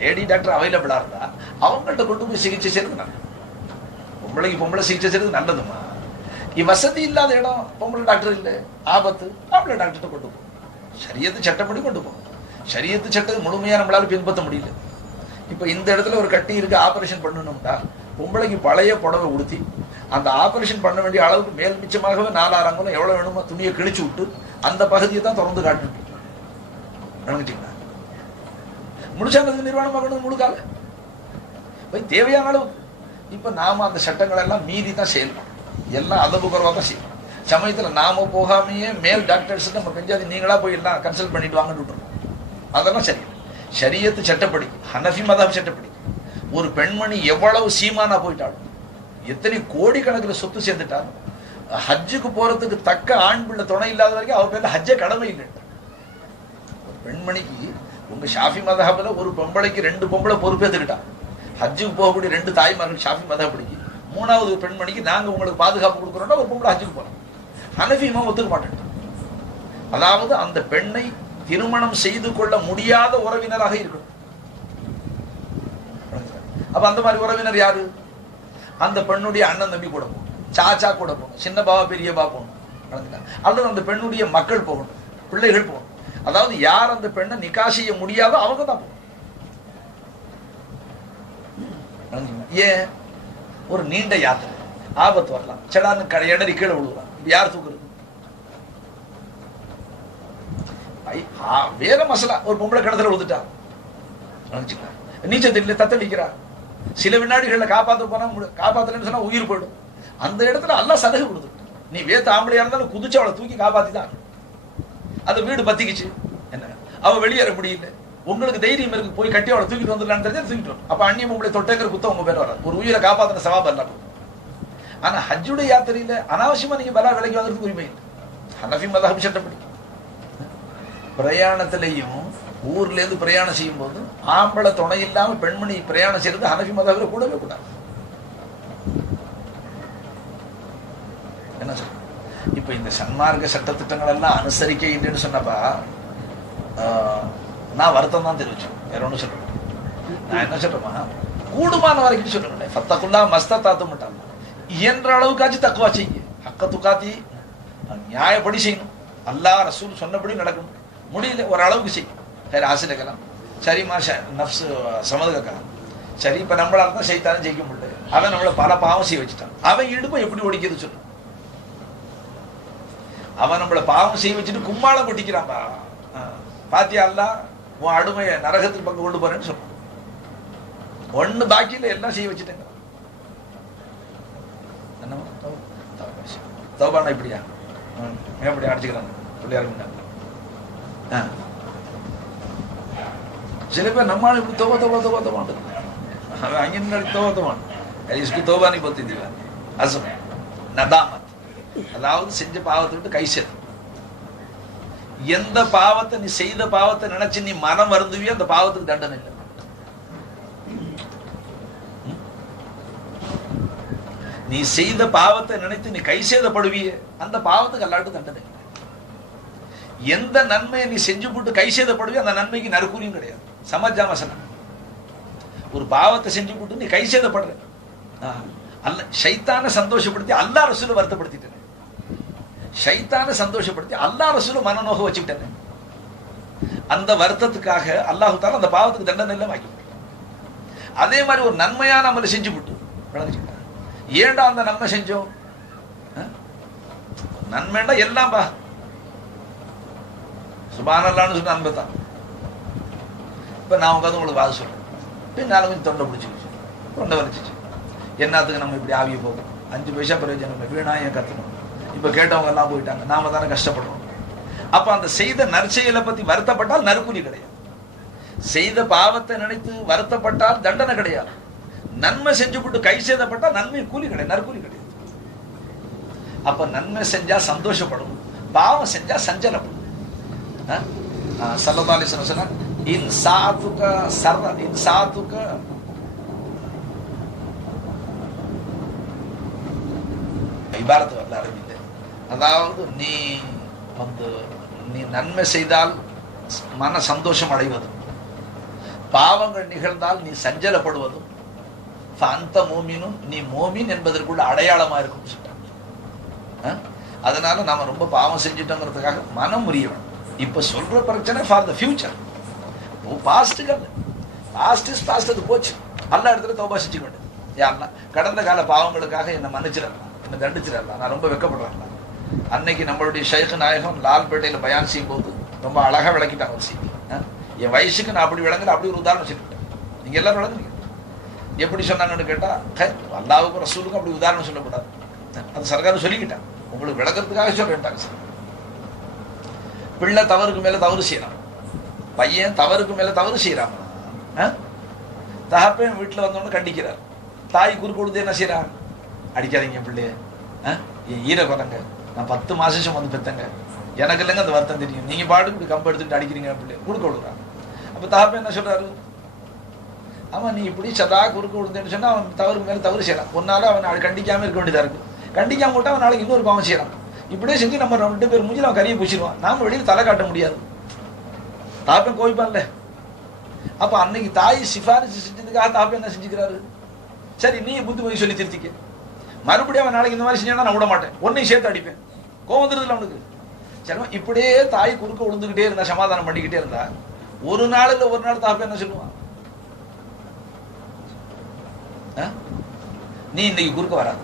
லேடி டாக்டர் அவைலபிளா இருந்தா அவங்கள்ட்ட கொண்டு போய் சிகிச்சை செய்யறது நல்லது. பொம்பளைக்கு பொம்பளை சிகிச்சை செய்யறது நல்லதுமா. வசதி இல்லாத இடம், பொம்பளை டாக்டர் இல்லை, ஆபத்து, ஆம்பளை டாக்டர்கிட்ட கொண்டு போகும். சரியத்து சட்டப்படி கொண்டு போகும். சரியத்து சட்டத்தை முழுமையா நம்மளால பின்பற்ற முடியல. இப்ப இந்த இடத்துல ஒரு கட்டி இருக்கு, ஆபரேஷன் பண்ணணும்னா பொம்பளைக்கு பழைய புடவை உடுத்தி அந்த ஆபரேஷன் பண்ண வேண்டிய அளவுக்கு மேல் மிச்சமாகவே 4-6 அங்குலம் எவ்வளவு வேணுமோ துணியை கிழிச்சு விட்டு அந்த பகுதியை தான் திறந்து காட்டணும். நினைச்சிட்டீங்களா? முடிச்சாங்க நிர்வாணமாக முழுக்கால தேவையான அளவுக்கு. இப்ப நாம அந்த சட்டங்கள் எல்லாம் மீறி தான் செயல்படும். எல்லாம் அதவு குறைவா தான் செய்யணும். சமயத்தில் நாம போகாமையே மேல் டாக்டர்ஸ் நம்ம பெஞ்சாதி நீங்களா போய் எல்லாம் கன்சல்ட் பண்ணிட்டு வாங்கன்னு விட்டுருவோம். அதெல்லாம் சரி. ஷரியத்து சட்டப்படி, ஹனஃபி மதம் சட்டப்படி ஒரு பெண்மணி எவ்வளவு சீமானா போயிட்டாலும், எத்தனை கோடிக்கணக்கில் சொத்து சேர்ந்துட்டாலும், ஹஜ்ஜுக்கு போறதுக்கு தக்க ஆண் பிள்ளை துணை இல்லாத வரைக்கும் அவர் பேர்ல ஹஜ்ஜ கடமை இல்லை. ஒரு பெண்மணிக்கு உங்க ஷாஃபி மதஹப்ல ஒரு பொம்பளைக்கு 2 பொம்பளை பொறுப்பேற்றுக்கிட்டா, ஹஜ்ஜுக்கு போகக்கூடிய 2 தாய்மார்கள் ஷாஃபி மதஹப்டிக்கு, 3வது பெண்மணிக்கு நாங்க உங்களுக்கு பாதுகாப்பு கொடுக்குறோம்னா ஒரு பொம்பளை ஹஜ்ஜுக்கு போறோம். ஹனஃபி இமாம் ஒத்துக்க மாட்டேன். அதாவது அந்த பெண்ணை திருமணம் செய்து கொள்ள முடியாத உறவினராக இருக்கணும். அப்ப அந்த மாதிரி உறவினர் யாரு? அந்த பெண்ணுடைய அண்ணன் தம்பி கூட போகணும், சாச்சா கூட போகணும், சின்ன பாவா பெரிய பா போகணும், அல்லது அந்த பெண்ணுடைய மக்கள் போகணும், பிள்ளைகள் போகணும். அதாவது யார் அந்த பெண்ணை நிக்கா செய்ய முடியாதோ அவங்க தான் போகணும். ஏன்? ஒரு நீண்ட யாத்திரை, ஆபத்து வரலாம், செடான்னு இடறி கீழே விழுவலாம், யார் தூக்குறது? வேற மசலா, ஒரு பொம்பளை கிணத்துல விழுந்துட்டா, நீச்சல் தெரியல, தத்தளிக்கிறா, சில வினாடிகள்ல காப்பாற்ற போனா காப்பாத்தலன்னு சொன்னா உயிர் போயிடும். அந்த இடத்துல அல்லாஹ் சலுகை கொடுத்து, நீ வேத்த ஆம்பளையா இருந்தாலும் குதிச்சு அவளை தூக்கி காப்பாத்தி தான். அந்த வீடு பத்திக்குச்சு, என்ன அவ வெளியேற முடியல, உங்களுக்கு தைரியம் இருக்கு போய் கட்டி அவளை தூக்கிட்டு வந்துடலான்னு தெரிஞ்சா தூக்கிட்டு வரும். அப்ப அந்நியம் உங்களை தொட்டேங்கிற குத்தம் உங்க பேர் வராது, ஒரு உயிரை காப்பாத்தின சவாப் அல்ல. ஆனா ஹஜ்ஜுடைய யாத்திரையில அனாவசியமா நீங்க பலா விலைக்கு வாங்குறதுக்கு உரிமை இல்லை. ஹனஃபி மதஹப் சட்டப்படி பிரயாணத்திலையும் ஊர்ல இருந்து பிரயாணம் செய்யும் போது ஆம்பளை துணை இல்லாம பெண்மணி பிரயாணம் செய்யறது ஹனஃபி மதஹப்ல கூடவே கூடாது. என்ன சொல்ற? இப்ப இந்த சன்மார்க்க சட்டத்திட்டங்கள் எல்லாம் அனுசரிக்க இல்லைன்னு சொன்னப்பா நான் வருத்தம் தான் தெரிவிச்சேன், வேற ஒண்ணு சொல்றேன். நான் என்ன சொல்றேமா, கூடுமான வரைக்கும் சொல்லுங்க, ஃபத்தகுல்லா மஸ்ததாத்து மாட்டாங்க, இயன்ற அளவுக்காச்சும் தக்குவா செய்யுங்க, ஹக்க துக்காத்தி நியாயப்படி செய்யணும், அல்லாஹ் ரசூல் சொன்னபடி நடக்கணும். முடியல ஒரு அளவுக்கு செய்யும், வேற ஆசிரியக்கலாம், சரிம்மா நப்சு சமதுக்கலாம், சரி இப்ப நம்மளால தான் செய்தாலும் ஜெயிக்க முடியல, அவன் நம்மள பல பாவம் செய்ய வச்சுட்டான், அவன் இடுப்பை எப்படி ஒடிக்கிறது சொல்லு? அவன் நம்மள பாவம் செய்ய வச்சுட்டு கும்மாளம் கொட்டிக்கிறான்பா, பாத்தியா அல்லாஹ் உன் அடுமைய நரகத்துக்கு பங்கு கொண்டு போறேன்னு சொல்றான். ஒண்ணு பாக்கியில எல்லாம் செய்ய வச்சுட்டேங்க. தௌபானா இப்படியா எப்படி அடிச்சுக்கிறாங்க பிள்ளையாரு. சில பேர் நம்மளால இப்படி தோபா தோபா தோபா தோபான் அவன் அங்கே தோபா தோபான் इसकी तौबा नहीं बोलती थी अज़म नदामत, அதாவது செஞ்ச பாவத்தை விட்டு கை சேரு. எந்த பாவத்தை நீ செய்த பாவத்தை நினைச்சு நீ மனம் வருந்துவியோ அந்த பாவத்துக்கு தண்டனை இல்லை. நீ செய்த பாவத்தை நினைத்து நீ கை சேதப்படுவிய அந்த பாவத்துக்கு அல்லாட்டு தண்டனை இல்லை. எந்த நன்மையை நீ செஞ்சு போட்டு கை சேதப்படுவியோ அந்த நன்மைக்கு நற்கூலியும் கிடையாது. சமஜாமசனம் ஒரு பாவத்தை செஞ்சு போட்டு நீ கை சேதப்படுற அல்ல, ஷைத்தான சந்தோஷப்படுத்தி அல்லா ரசூலை வருத்தப்படுத்திட்டேன், ஷைத்தான சந்தோஷப்படுத்தி அல்லா ரசூலை மனநோக வச்சுக்கிட்டேன். அந்த வருத்தத்துக்காக அல்லாஹு தாலா அந்த பாவத்துக்கு தண்டனை எல்லாம் வாங்கி. அதே மாதிரி ஒரு நன்மையான நம்மளை செஞ்சு விட்டு ஏண்டா அந்த நன்மை செஞ்சோம், நன்மைண்டா எல்லாம் பா சுபானல்லான்னு சொன்ன நன்மை தான். இப்ப நான் உட்காந்து உங்களுக்கு வாது சொல்றேன், பின்னாலும் கொஞ்சம் தொண்டை பிடிச்சிருச்சு, தொண்டை வலிச்சிச்சு, என்னத்துக்கு நம்ம இப்படி ஆவிய போகும், 5 பைசா பிரயோஜனம் வீணாயம் கத்தணும். இப்ப கேட்டவங்க எல்லாம் போயிட்டாங்க, நாம தானே கஷ்டப்படுறோம். அப்ப அந்த செய்த நற்செயலை பத்தி வருத்தப்பட்டால் நற்கூலி கிடையாது, செய்த பாவத்தை நினைத்து வருத்தப்பட்டால் தண்டனை கிடையாது, நன்மை செஞ்சு போட்டு கை சேதப்பட்டா நன்மை கூலி கிடையாது, நற்கூலி கிடையாது. அப்ப நன்மை செஞ்சா சந்தோஷப்படும், பாவம் செஞ்சா சஞ்சலப்படும். ஸல்லல்லாஹு அலைஹி வஸல்லம் சொன்னார், இன் சாத்துக சர்ர இன் சாத்துக இபாரத் வரல அரபியில, அதாவது நீ நன்மை செய்தால் மன சந்தோஷம் அடைவதும், பாவங்கள் நிகழ்ந்தால் நீ சஞ்சலப்படுவதும், அந்த மோமினும் நீ மோமின் என்பதற்குள்ள அடையாளமா இருக்கும் சொல்றாங்க. அதனால நாம ரொம்ப பாவம் செஞ்சுட்டோங்கிறதுக்காக மனம் முறியவன். இப்ப சொல்ற பிரச்சனை ஃபார் த ஃபியூச்சர், பாஸ்டுக்கு அல்ல, பாஸ்ட் இஸ் பாஸ்ட், அது போச்சு. அல்லா இடத்துல தௌபா செஞ்சுக்க வேண்டியது. யாருன்னா கடந்த கால பாவங்களுக்காக என்னை மன்னிச்சிடலாம், என்னை தண்டிச்சிடலாம், நான் ரொம்ப வெக்கப்படுறேன். அன்னைக்கு நம்மளுடைய ஷேக் நாயகம் லால்பேட்டையில பயான் செய்யும் போது ரொம்ப அழகா விளக்கிட்டாங்க ஒரு செய்தி. என் வயசுக்கு நான் அப்படி விளங்குற அப்படி ஒரு உதாரணம் சொல்லிட்டேன், நீங்க எல்லாரும் விளங்குறீங்க. எப்படி சொன்னாங்கன்னு கேட்டா, அல்லாஹ்வுக்கும் ரசூலுக்கும் அப்படி உதாரணம் சொல்லக்கூடாது, அது சர்க்கார் சொல்லிக்கிட்டான். உங்களுக்கு விளக்கறதுக்காக சொல்றேன்டாங்க சார். பிள்ளை தவறுக்கு மேல தவறு செய்யறான், பையன் தவறுக்கு மேல தவறு செய்யறான். தகப்பன் வீட்டுல வந்தோன்னு கண்டிக்கிறார், தாய் குறுக்கு கொடுத்து என்ன செய்யறான், அடிக்காதீங்க பிள்ளைய, என் ஈர குறைங்க, நான் 10 மாசம் சுமந்து பெத்தங்க, எனக்கு இல்லைங்க அந்த வருத்தம் தெரியும், நீங்க பாட்டுக்கு கம்பு எடுத்துட்டு அடிக்கிறீங்க பிள்ளைய குறுக்க விடுறான். அப்ப தகப்பன் என்ன சொல்றாரு, ஆமா நீ இப்படி சதா குறுக்கு விடுந்தேன்னு சொன்னா அவன் தவறுக்கு மேல தவறு செய்யறான். ஒரு நாள் அவன் கண்டிக்காம இருக்க வேண்டியதா இருக்கு, கண்டிக்காம விட்டா அவன் நாளைக்கு இன்னொரு பாவம் செய்யறான். இப்படியே செஞ்சு நம்ம 2 பேர் மூஞ்சில அவன் கறியை பூச்சிடுவான், நாம வெளியில் தலை காட்ட முடியாது. தாப்பன் கோவிப்பான்ல. அப்ப அன்னைக்கு தாய் சிபாரிசு செஞ்சதுக்காக தாப்பன் என்ன செஞ்சுக்கிறாரு, சரி நீ புத்தி போய் சொல்லி திருத்திக்க, மறுபடியும் அவன் நாளைக்கு இந்த மாதிரி செஞ்சா நான் விட மாட்டேன், ஒன்னையும் சேர்த்து அடிப்பேன், கோவம் வந்துருதுல அவனுக்கு. சரி இப்படியே தாய் குறுக்க விழுந்துகிட்டே இருந்தா, சமாதானம் பண்ணிக்கிட்டே இருந்தா, ஒரு நாள் இல்ல ஒரு நாள் தாப்பன் என்ன சொல்லுவான், நீ இன்னைக்கு குறுக்க வராது,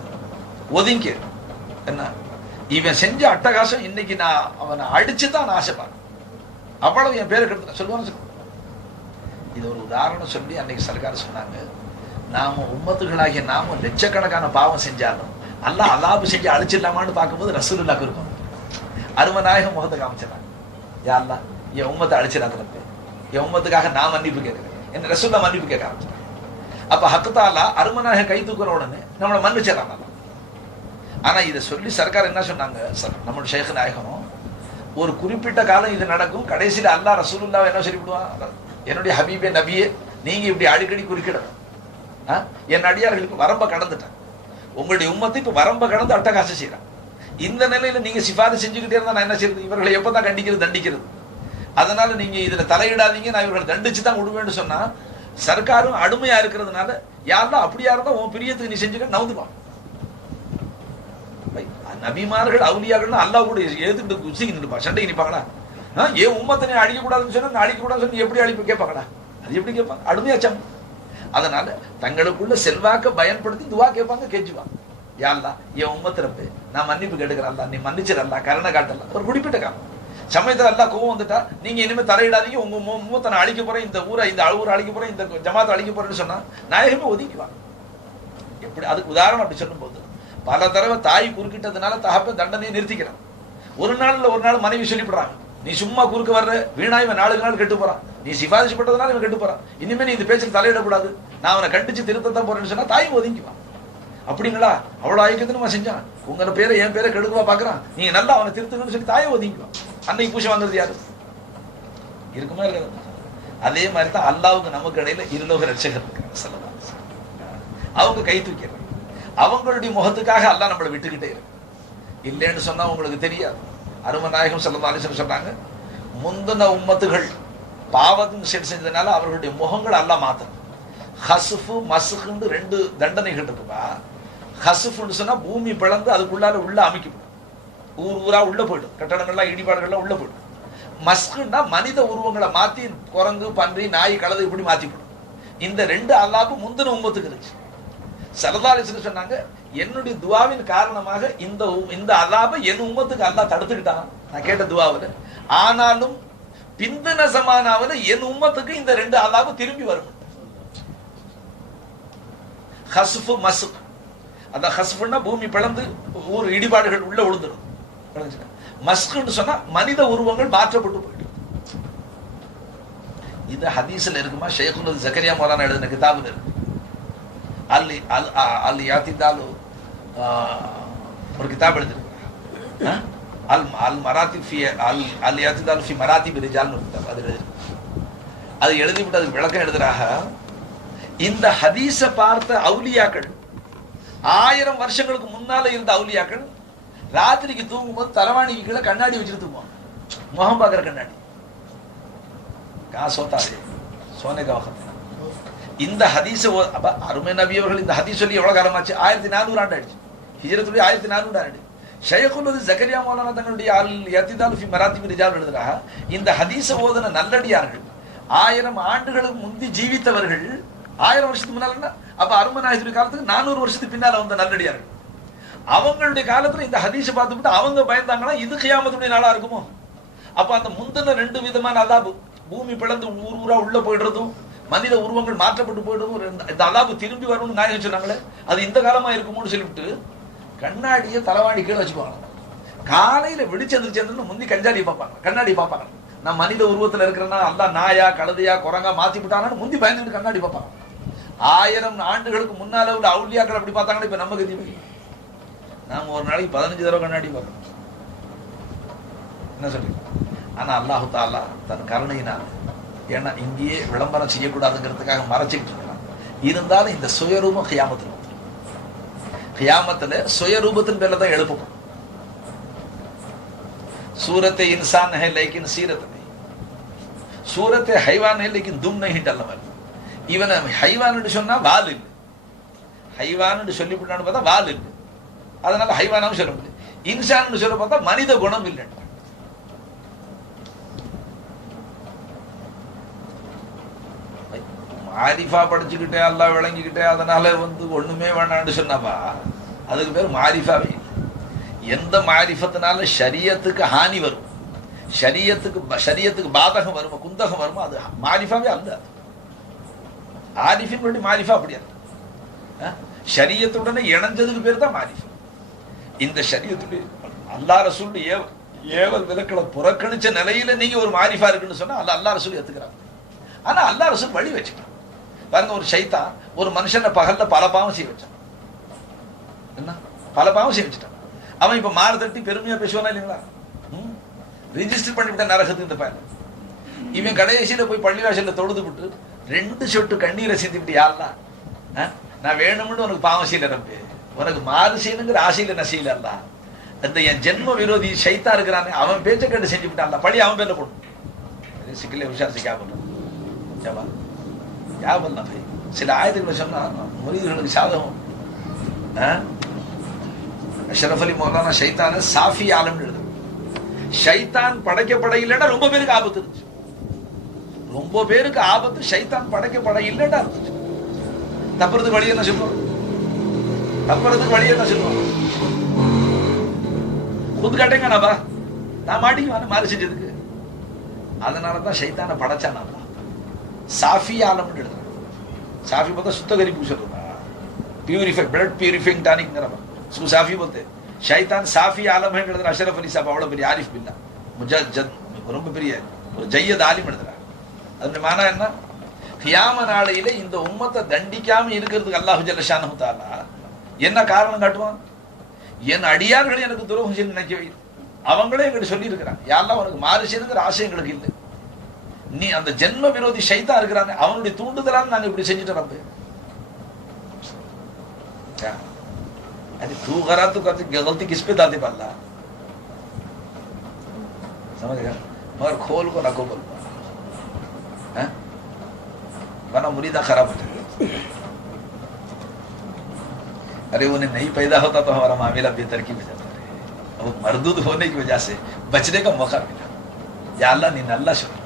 ஒதுங்க. என்ன இவன் செஞ்ச அட்டகாசம், இன்னைக்கு நான் அவனை அடிச்சுதான் நான் ஆசைப்பான், அவ்வளவு என் பேரை கெடுத்து சொல்லுவான்னு. இது ஒரு உதாரணம் சொல்லி அன்னைக்கு சர்க்கார் சொன்னாங்க, நாம உம்மத்துகளாகிய நாம லட்சக்கணக்கான பாவம் செஞ்சாலும் அல்லாஹ் அலாபு செஞ்சு அழிச்சிடலாமான்னு பார்க்கும்போது ரசூலுல்லாஹ் இருக்கும். அருமநாயகம் முகத்தை காமிச்சிடறாங்க, யா அல்லாஹ் என் உம்மத்தை அழிச்சிடாதப்ப, என் உம்மத்துக்காக நான் மன்னிப்பு கேட்கிறேன், என்ன ரசூலுல்லாஹ் மன்னிப்பு கேட்க ஆரம்பிச்சிட்டாங்க. அப்ப ஹக்குத்தாலா அருமநாயகம் கை தூக்குற உடனே நம்மளை மன்னிச்சிடறாங்க. ஆனா இதை சொல்லி சர்க்கார் என்ன சொன்னாங்க, நம்மளோட ஷேக் நாயகனும், ஒரு குறிப்பிட்ட காலம் இது நடக்கும், கடைசியில அல்லாஹ் ரசூலுல்லாஹ் என்ன சொல்லிவிடுவான், என்னுடைய ஹபீபே நபியே நீங்க இப்படி அடிக்கடி குறுக்கிடணும், என் அடியார்களுக்கு வரம்ப கடந்துட்டேன், உங்களுடைய உம்மத்தை இப்ப வரம்ப கடந்து அட்டகாசம் செய்யறான், இந்த நிலையில நீங்க சிபாரிசு செஞ்சுக்கிட்டே இருந்தா நான் என்ன செய்யறது, இவர்களை எப்பதான் கண்டிக்கிறது, தண்டிக்கிறது, அதனால நீங்க இதுல தலையிடாதீங்க, நான் இவர்களை தண்டிச்சு தான் விடுவேன்னு சொன்னா, சர்க்காரும் அடிமையா இருக்கிறதுனால யாரெல்லாம் அப்படியா இருந்தா உன் பிரியத்துக்கு நீ செஞ்சுக்க நவுந்துப்பான். நபிமார்கள் அவுலியார்கள் அல்லாஹ் கூட எழுத்துக்கிட்டு குசிக்கு நின்றுப்பா, சண்டைக்கு நிற்பாங்களா, ஏன் உம்மத்தை நீ அழிக்க கூடாதுன்னு சொன்னா நான் அழிக்க கூடாதுன்னு சொல்லி எப்படி அழிப்பு கேட்பாங்களா, அது எப்படி கேட்பாங்க, அடிமையாச்சாங்க. அதனால தங்களுக்குள்ள செல்வாக்க பயன்படுத்தி துவா கேட்பாங்க, கெஞ்சுவாங்க, யாழ்லா என் உம்மத்திரப்பு நான் மன்னிப்பு கேட்டுக்கிறேன், நீ மன்னிச்சிடலா, கருணை காட்டலாம். ஒரு குறிப்பிட்ட காலம் சமயத்தில் எல்லாம் கோவம் வந்துட்டா நீங்க இனிமே தலையிடாதீங்க, உங்க மூத்த நான் அழிக்க போறேன், இந்த ஊரை இந்த ஊரை அழிக்க போறேன், இந்த ஜமாத்தை அழிக்க போறேன்னு சொன்னா நாயகமே ஒதுக்கிவாங்க. எப்படி அதுக்கு உதாரணம் அப்படி சொல்லும் போது, பல தடவை தாய் குறுக்கிட்டதுனால தகப்பன் தண்டனையை நிறுத்திக்கிறான். ஒரு நாள் மனைவி சொல்லிவிடுறாங்க, நீ சும்மா குறுக்க வர்ற வீணா இவன் நாளுக்கு நாள் கெட்டு போறான், நீ சிபாரிசு பட்டதுனால இவன் கெட்டு போறான், இனிமே நீ இந்த பேச்சில் தலையிடக்கூடாது, நான் அவனை கண்டிச்சு திருத்தத்தான் போறேன்னு சொன்னா தாயும் ஒதுங்கிவான். அப்படிங்களா அவ்வளவு ஐக்கியத்தை செஞ்சான், உங்க பேரை என் பேரை கெடுக்கவா பாக்குறான், நீங்க நல்லா அவனை திருத்துங்கன்னு சொல்லி தாயை ஒதுங்கிக்குவான். அன்னைக்கு பூசை வாங்குறது யாரு இருக்குமா இருக்காது. அதே மாதிரி தான் அல்லாவுக்கு நமக்கு இடையில இருலோக ரட்சகர் இருக்காங்க, சொல்லலாம். அவங்க கை தூக்கிறாங்க, அவங்களுடைய முகத்துக்காக அல்லாஹ் நம்மளை விட்டுக்கிட்டே இருக்கு. இல்லைன்னு சொன்னா உங்களுக்கு தெரியாது. அருமநாயகம் ஸல்லல்லாஹு அலைஹி வஸல்லம் சொன்னாங்க, முந்தின உம்மத்துகள் பாவத்தின் செஞ்சதுனால அவர்களுடைய முகங்கள் அல்லாஹ் மாத்தணும். ஹசுஃபு மசுகுன்னு 2 தண்டனைகள் இருக்குப்பா. ஹசுஃபுன்னு சொன்னா பூமி பிளந்து அதுக்குள்ளால உள்ள அமைக்கப்படும், ஊரா உள்ள போயிடும், கட்டடங்கள்லாம் இடிபாடுகள்லாம் உள்ள போயிடும். மஸ்குன்னா மனித உருவங்களை மாத்தி குரங்கு பன்றி நாய் கழுதை இப்படி மாத்திப்படும். இந்த 2 அல்லாஹ்வு முந்தின உம்மத்துக்கு இருந்துச்சு. ஸல்லல்லாஹு அலைஹி வஸல்லம் சொன்னாங்க, என்னுடைய துவாவின் காரணமாக இந்த அல்லாஹ்வை என் உம்மத்துக்கு அல்லாஹ் தடுத்துக்கிட்டான், நான் கேட்ட துவாவில். ஆனாலும் பிந்தின சமானாவில் என் உம்மத்துக்கு இந்த 2 அல்லாஹ்வு திரும்பி வரும். ஹஸ்ஃபு மஸ்க், அந்த ஹஸ்ஃபுன்னா பூமி பிளந்து ஊர் இடிபாடுகள் உள்ள விழுந்துடும். மஸ்குன்னு சொன்னா மனித உருவங்கள் மாற்றப்பட்டு போயிடும். இது ஹதீஸ்ல இருக்குமா, ஷேகுல் ஜக்கரியா மௌலானா எழுதின கிதாபுல இருக்கு. அல் யாத்திதாலு ஒரு கிதாப் எழுதிருக்கு, அல் மராத்திப் ஃபி அல் யாத்திதாலு ஃபி மராத்திப் ரிஜால்னு ஒரு கிதாப் அது எழுதிருக்கு. அது எழுதிவிட்டு அதுக்கு விளக்கம் எழுதுறாக, இந்த ஹதீஸ பார்த்த அவுலியாக்கள் 1000 வருஷங்களுக்கு முன்னால இருந்த அவுலியாக்கள் ராத்திரிக்கு தூங்கும்போது தலைவாணிக்கு கீழே கண்ணாடி வச்சுட்டு தூங்குவாங்க, முகம் பார்க்கிற கண்ணாடி. சோனே கவகத்தை இந்த ஹதீஸ அருமை நபி அவர்கள் இந்த ஹதீஸ் சொல்லி எவ்வளவு காலமாச்சு, 1400 ஆண்டு ஆயிடுச்சு. ஹிஜ்ரத்துடைய 1400 ஆண்டு. ஷைகுல் ஜக்கரியா மௌலானா தங்களுடைய அல் இஅ்திதால் ஃபி மராத்திப் ரிஜால் எழுதுறாங்க, இந்த ஹதீஸ ஓதுன நல்லடியார்கள் 1000 ஆண்டுகளுக்கு முந்தி ஜீவித்தவர்கள், 1000 வருஷத்துக்கு முன்னால, அப்ப அருமை நாயகத்துடைய காலத்துக்கு 400 வருஷத்துக்கு பின்னால வந்த நல்லடியார்கள், அவங்களுடைய காலத்துல இந்த ஹதீஸை பார்த்துட்டு அவங்க பயந்தாங்கன்னா இது கியாமத்துடைய நாளா இருக்குமோ. அப்ப அந்த முந்தின 2 விதமான அதாபு, பூமி பிளந்து ஊரா உள்ள போயிடுறதும் மனித உருவங்கள் மாற்றப்பட்டு போயிடுறதும், இந்த அதாபு திரும்பி வரணும்னு நாயகம் சொன்னாங்களே, அது இந்த காலமா இருக்குமோன்னு சொல்லிவிட்டு கண்ணாடியை தலைவாணி கீழே வச்சுக்குவாங்க. காலையில விடிச்செந்திரிச்சு முந்தி கஞ்சாடி பார்ப்பாங்க, கண்ணாடி பார்ப்பாங்க. நான் மனித உருவத்துல இருக்கிறேன்னா அல்லா நாயா கழுதையா குரங்கா மாத்தி விட்டாங்கன்னு முந்தி பயந்துட்டு கண்ணாடி பார்ப்பாங்க. 1000 ஆண்டுகளுக்கு முன்னால உள்ள அவுலியாக்கள் அப்படி பார்த்தாங்கன்னா இப்ப நம்ம கதி நாம ஒரு நாளைக்கு 15 தடவை கண்ணாடி பார்க்கணும். என்ன சொல்லி? ஆனா அல்லாஹு தாலா தன் கருணையினால், ஏன்னா இங்கேயே விளம்பரம் செய்யக்கூடாதுங்கிறதுக்காக மறைச்சிக்கிட்டு இருக்கலாம். இருந்தாலும் இந்த சுயரூபம் கியாமத்துல சுயரூபத்தின் பேர்ல தான் எழுப்பப்படும். सूरत इंसान है लेकिन सीरत नहीं, सूरत हैवान है लेकिन दुम नहीं डल्लवर. इवन हैवान சொன்னா வால் இல்லை, ஹைவான் சொல்லி விட்டான்னு பார்த்தா வால் இல்லை, அதனால ஹைவானாவும் சொல்ல முடியும். இன்சான் சொல்ல பார்த்தா மனித குணம் இல்லை. மாரிஃபா படிச்சுக்கிட்டே அல்லாஹ் விளங்கிக்கிட்டே அதனால ஒண்ணுமே வேணான்னு சொன்னாப்பா அதுக்கு பேர் மாரிஃபாவே இல்லை. எந்த மாரிஃபத்தினால ஷரியத்துக்கு ஹானி வரும், ஷரியத்துக்கு பாதகம் வருமா குந்தகம் வருமோ அது மாரிஃபாவே அல்ல. ஆரிஃபின் வேண்டி மாரிஃபா அப்படி அல்ல. ஷரியத்துடனே இணைஞ்சதுக்கு பேர் தான் மாரிஃபா. இந்த ஷரியத்துடைய அல்லாஹ் ரசூல் ஏவல் விலக்களை புறக்கணிச்ச நிலையில நீங்க ஒரு மாரிஃபா இருக்குன்னு சொன்னா அல்லாஹ் ரசூல் ஏத்துக்கிறாங்க. ஆனா அல்லாஹ் ரசூல் வழி வச்சுட்டான். பாருங்க, ஒரு ஷைத்தான் ஒரு மனுஷனை பகல்ல பல பாவம் செய்ய வச்சான். என்ன பல பாவம் செய்ய வச்சுட்டான். அவன் இப்ப மாறு தட்டி பெருமையா பேசுவானா இல்லைங்களா? ரிஜிஸ்டர் பண்ணிவிட்ட நரகத்துக்கு இந்த பையன். இவன் கடைசியில போய் பள்ளிவாசல்ல தொழுது விட்டு 2 சொட்டு கண்ணீரை சிந்திவிட்டு, யாருலாம் நான் வேணும்னு உனக்கு பாவம் செய்யல ரப்பே, உனக்கு மாறு செய்யணுங்கிற ஆசையில நான் செய்யல அல்ல, அந்த என் ஜென்ம விரோதி ஷைத்தா இருக்கிறானே அவன் பேச்சை கண்டு செஞ்சு விட்டான்ல, பழி அவன் பேர்ல போடும். சிக்கலே விஷால் சிக்கா பண்ண யா பண்ண பை சில ஆயத்துக்களை சொன்னா முரீதுகளுக்கு சாதகம். அஷ்ரஃப் அலி மௌலானா ஷைத்தான சாஃபி ஆலம் எழுது. ஷைத்தான் படைக்கப்பட இல்லைன்னா ரொம்ப பேருக்கு ஆபத்து இருந்துச்சு. ரொம்ப பேருக்கு ஆபத்து ஷைத்தான் படைக்கப்பட இல்லைன்னா இருந்துச்சு. தப்புறதுக்கு வழி என்ன சொல்லுவோம்? தப்புறதுக்கு வழி என்ன சொல்லுவோம்? புது கட்டைங்க நான் மாட்டிக்குவான மாறி செஞ்சதுக்கு. அதனாலதான் ஷைத்தான படைச்சான். சாஃபி ஆலம் எழுதுறான். साफी बोलता सुत्तगरी पूछत होता, प्यूरिफाई ब्लड प्यूरिफाइंग टॉनिक उसको साफी बोलते. शैतान साफी आलम है. अशरफ अली साहब अवड़ा பெரிய ஆரிஃப் பில்லா முஜஜத் ரொம்ப பெரிய ஒரு ஜய்யத் ஆலிம் எழுதுறாங்க. அதனுடைய மானா என்ன? கியாம நாளையில இந்த உம்மத்தை தண்டிக்காம இருக்கிறதுக்கு அல்லாஹ் ஜல்ல ஷானஹு தஆலா என்ன காரணம் காட்டுவான்? என் அடியார்கள் எனக்கு துரோகம் செய்ய நினைக்க வை. அவங்களே எங்கிட்ட சொல்லி இருக்கிறாங்க, யா அல்லாஹ் உனக்கு மாறு செய்யணுங்கிற ஆசை எங்களுக்கு இல்லை, நீ அந்த ஜென்ம விரோதி ஷைத்தான் இருக்கிறாங்க அவனுடைய தூண்டுதலால் நாங்க இப்படி செஞ்சுட்டு रब्बे. अरे तू करा तो गलती किस पे दादे पाला, समझ गया? मगर खोल को रखो बोल, वरना मुरीदा खराब हो जाएगा. अरे उन्हें नहीं पैदा होता तो हमारा मामला बेतरकीब हो जाता है. अब मरदूद होने की वजह से बचने का मौका मिला. या अल्लाह நீ நல்லா சொல்லு.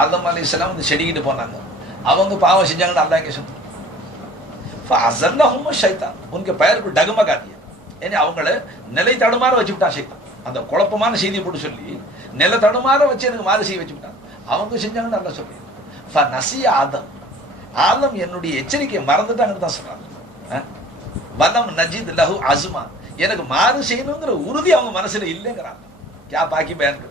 ஆதம் அலைஹிஸ்ஸலாம் இந்த செடிகிட்டு போனாங்க, அவங்க பாவம் செஞ்சாங்கன்னு அல்லாஹ் இங்க சொல்றான். ஃபஅஸல்லஹும் ஷைத்தான், उनके पैर को डगमगा दिया. यानी அவங்கள நிலை தடுமாற வச்சு விட்டான் ஷைத்தான். அந்த குழப்பமான செய்தியை போட்டு சொல்லி நிலை தடுமாற வச்சு எனக்கு மாறு செய்ய வச்சு விட்டான். அவங்க செஞ்சாங்கன்னு அல்லாஹ் சொல்றான். ஃபநசிய ஆதம், ஆதம் என்னுடைய எச்சரிக்கையை மறந்துட்டாங்கன்னு தான் சொல்றாங்க. வலம் நஜித் லஹு அஸ்மா, எனக்கு மாறு செய்யணுங்கிற உறுதி அவங்க மனசுல இல்லைங்கிறாங்க. क्या பாக்கி பயன்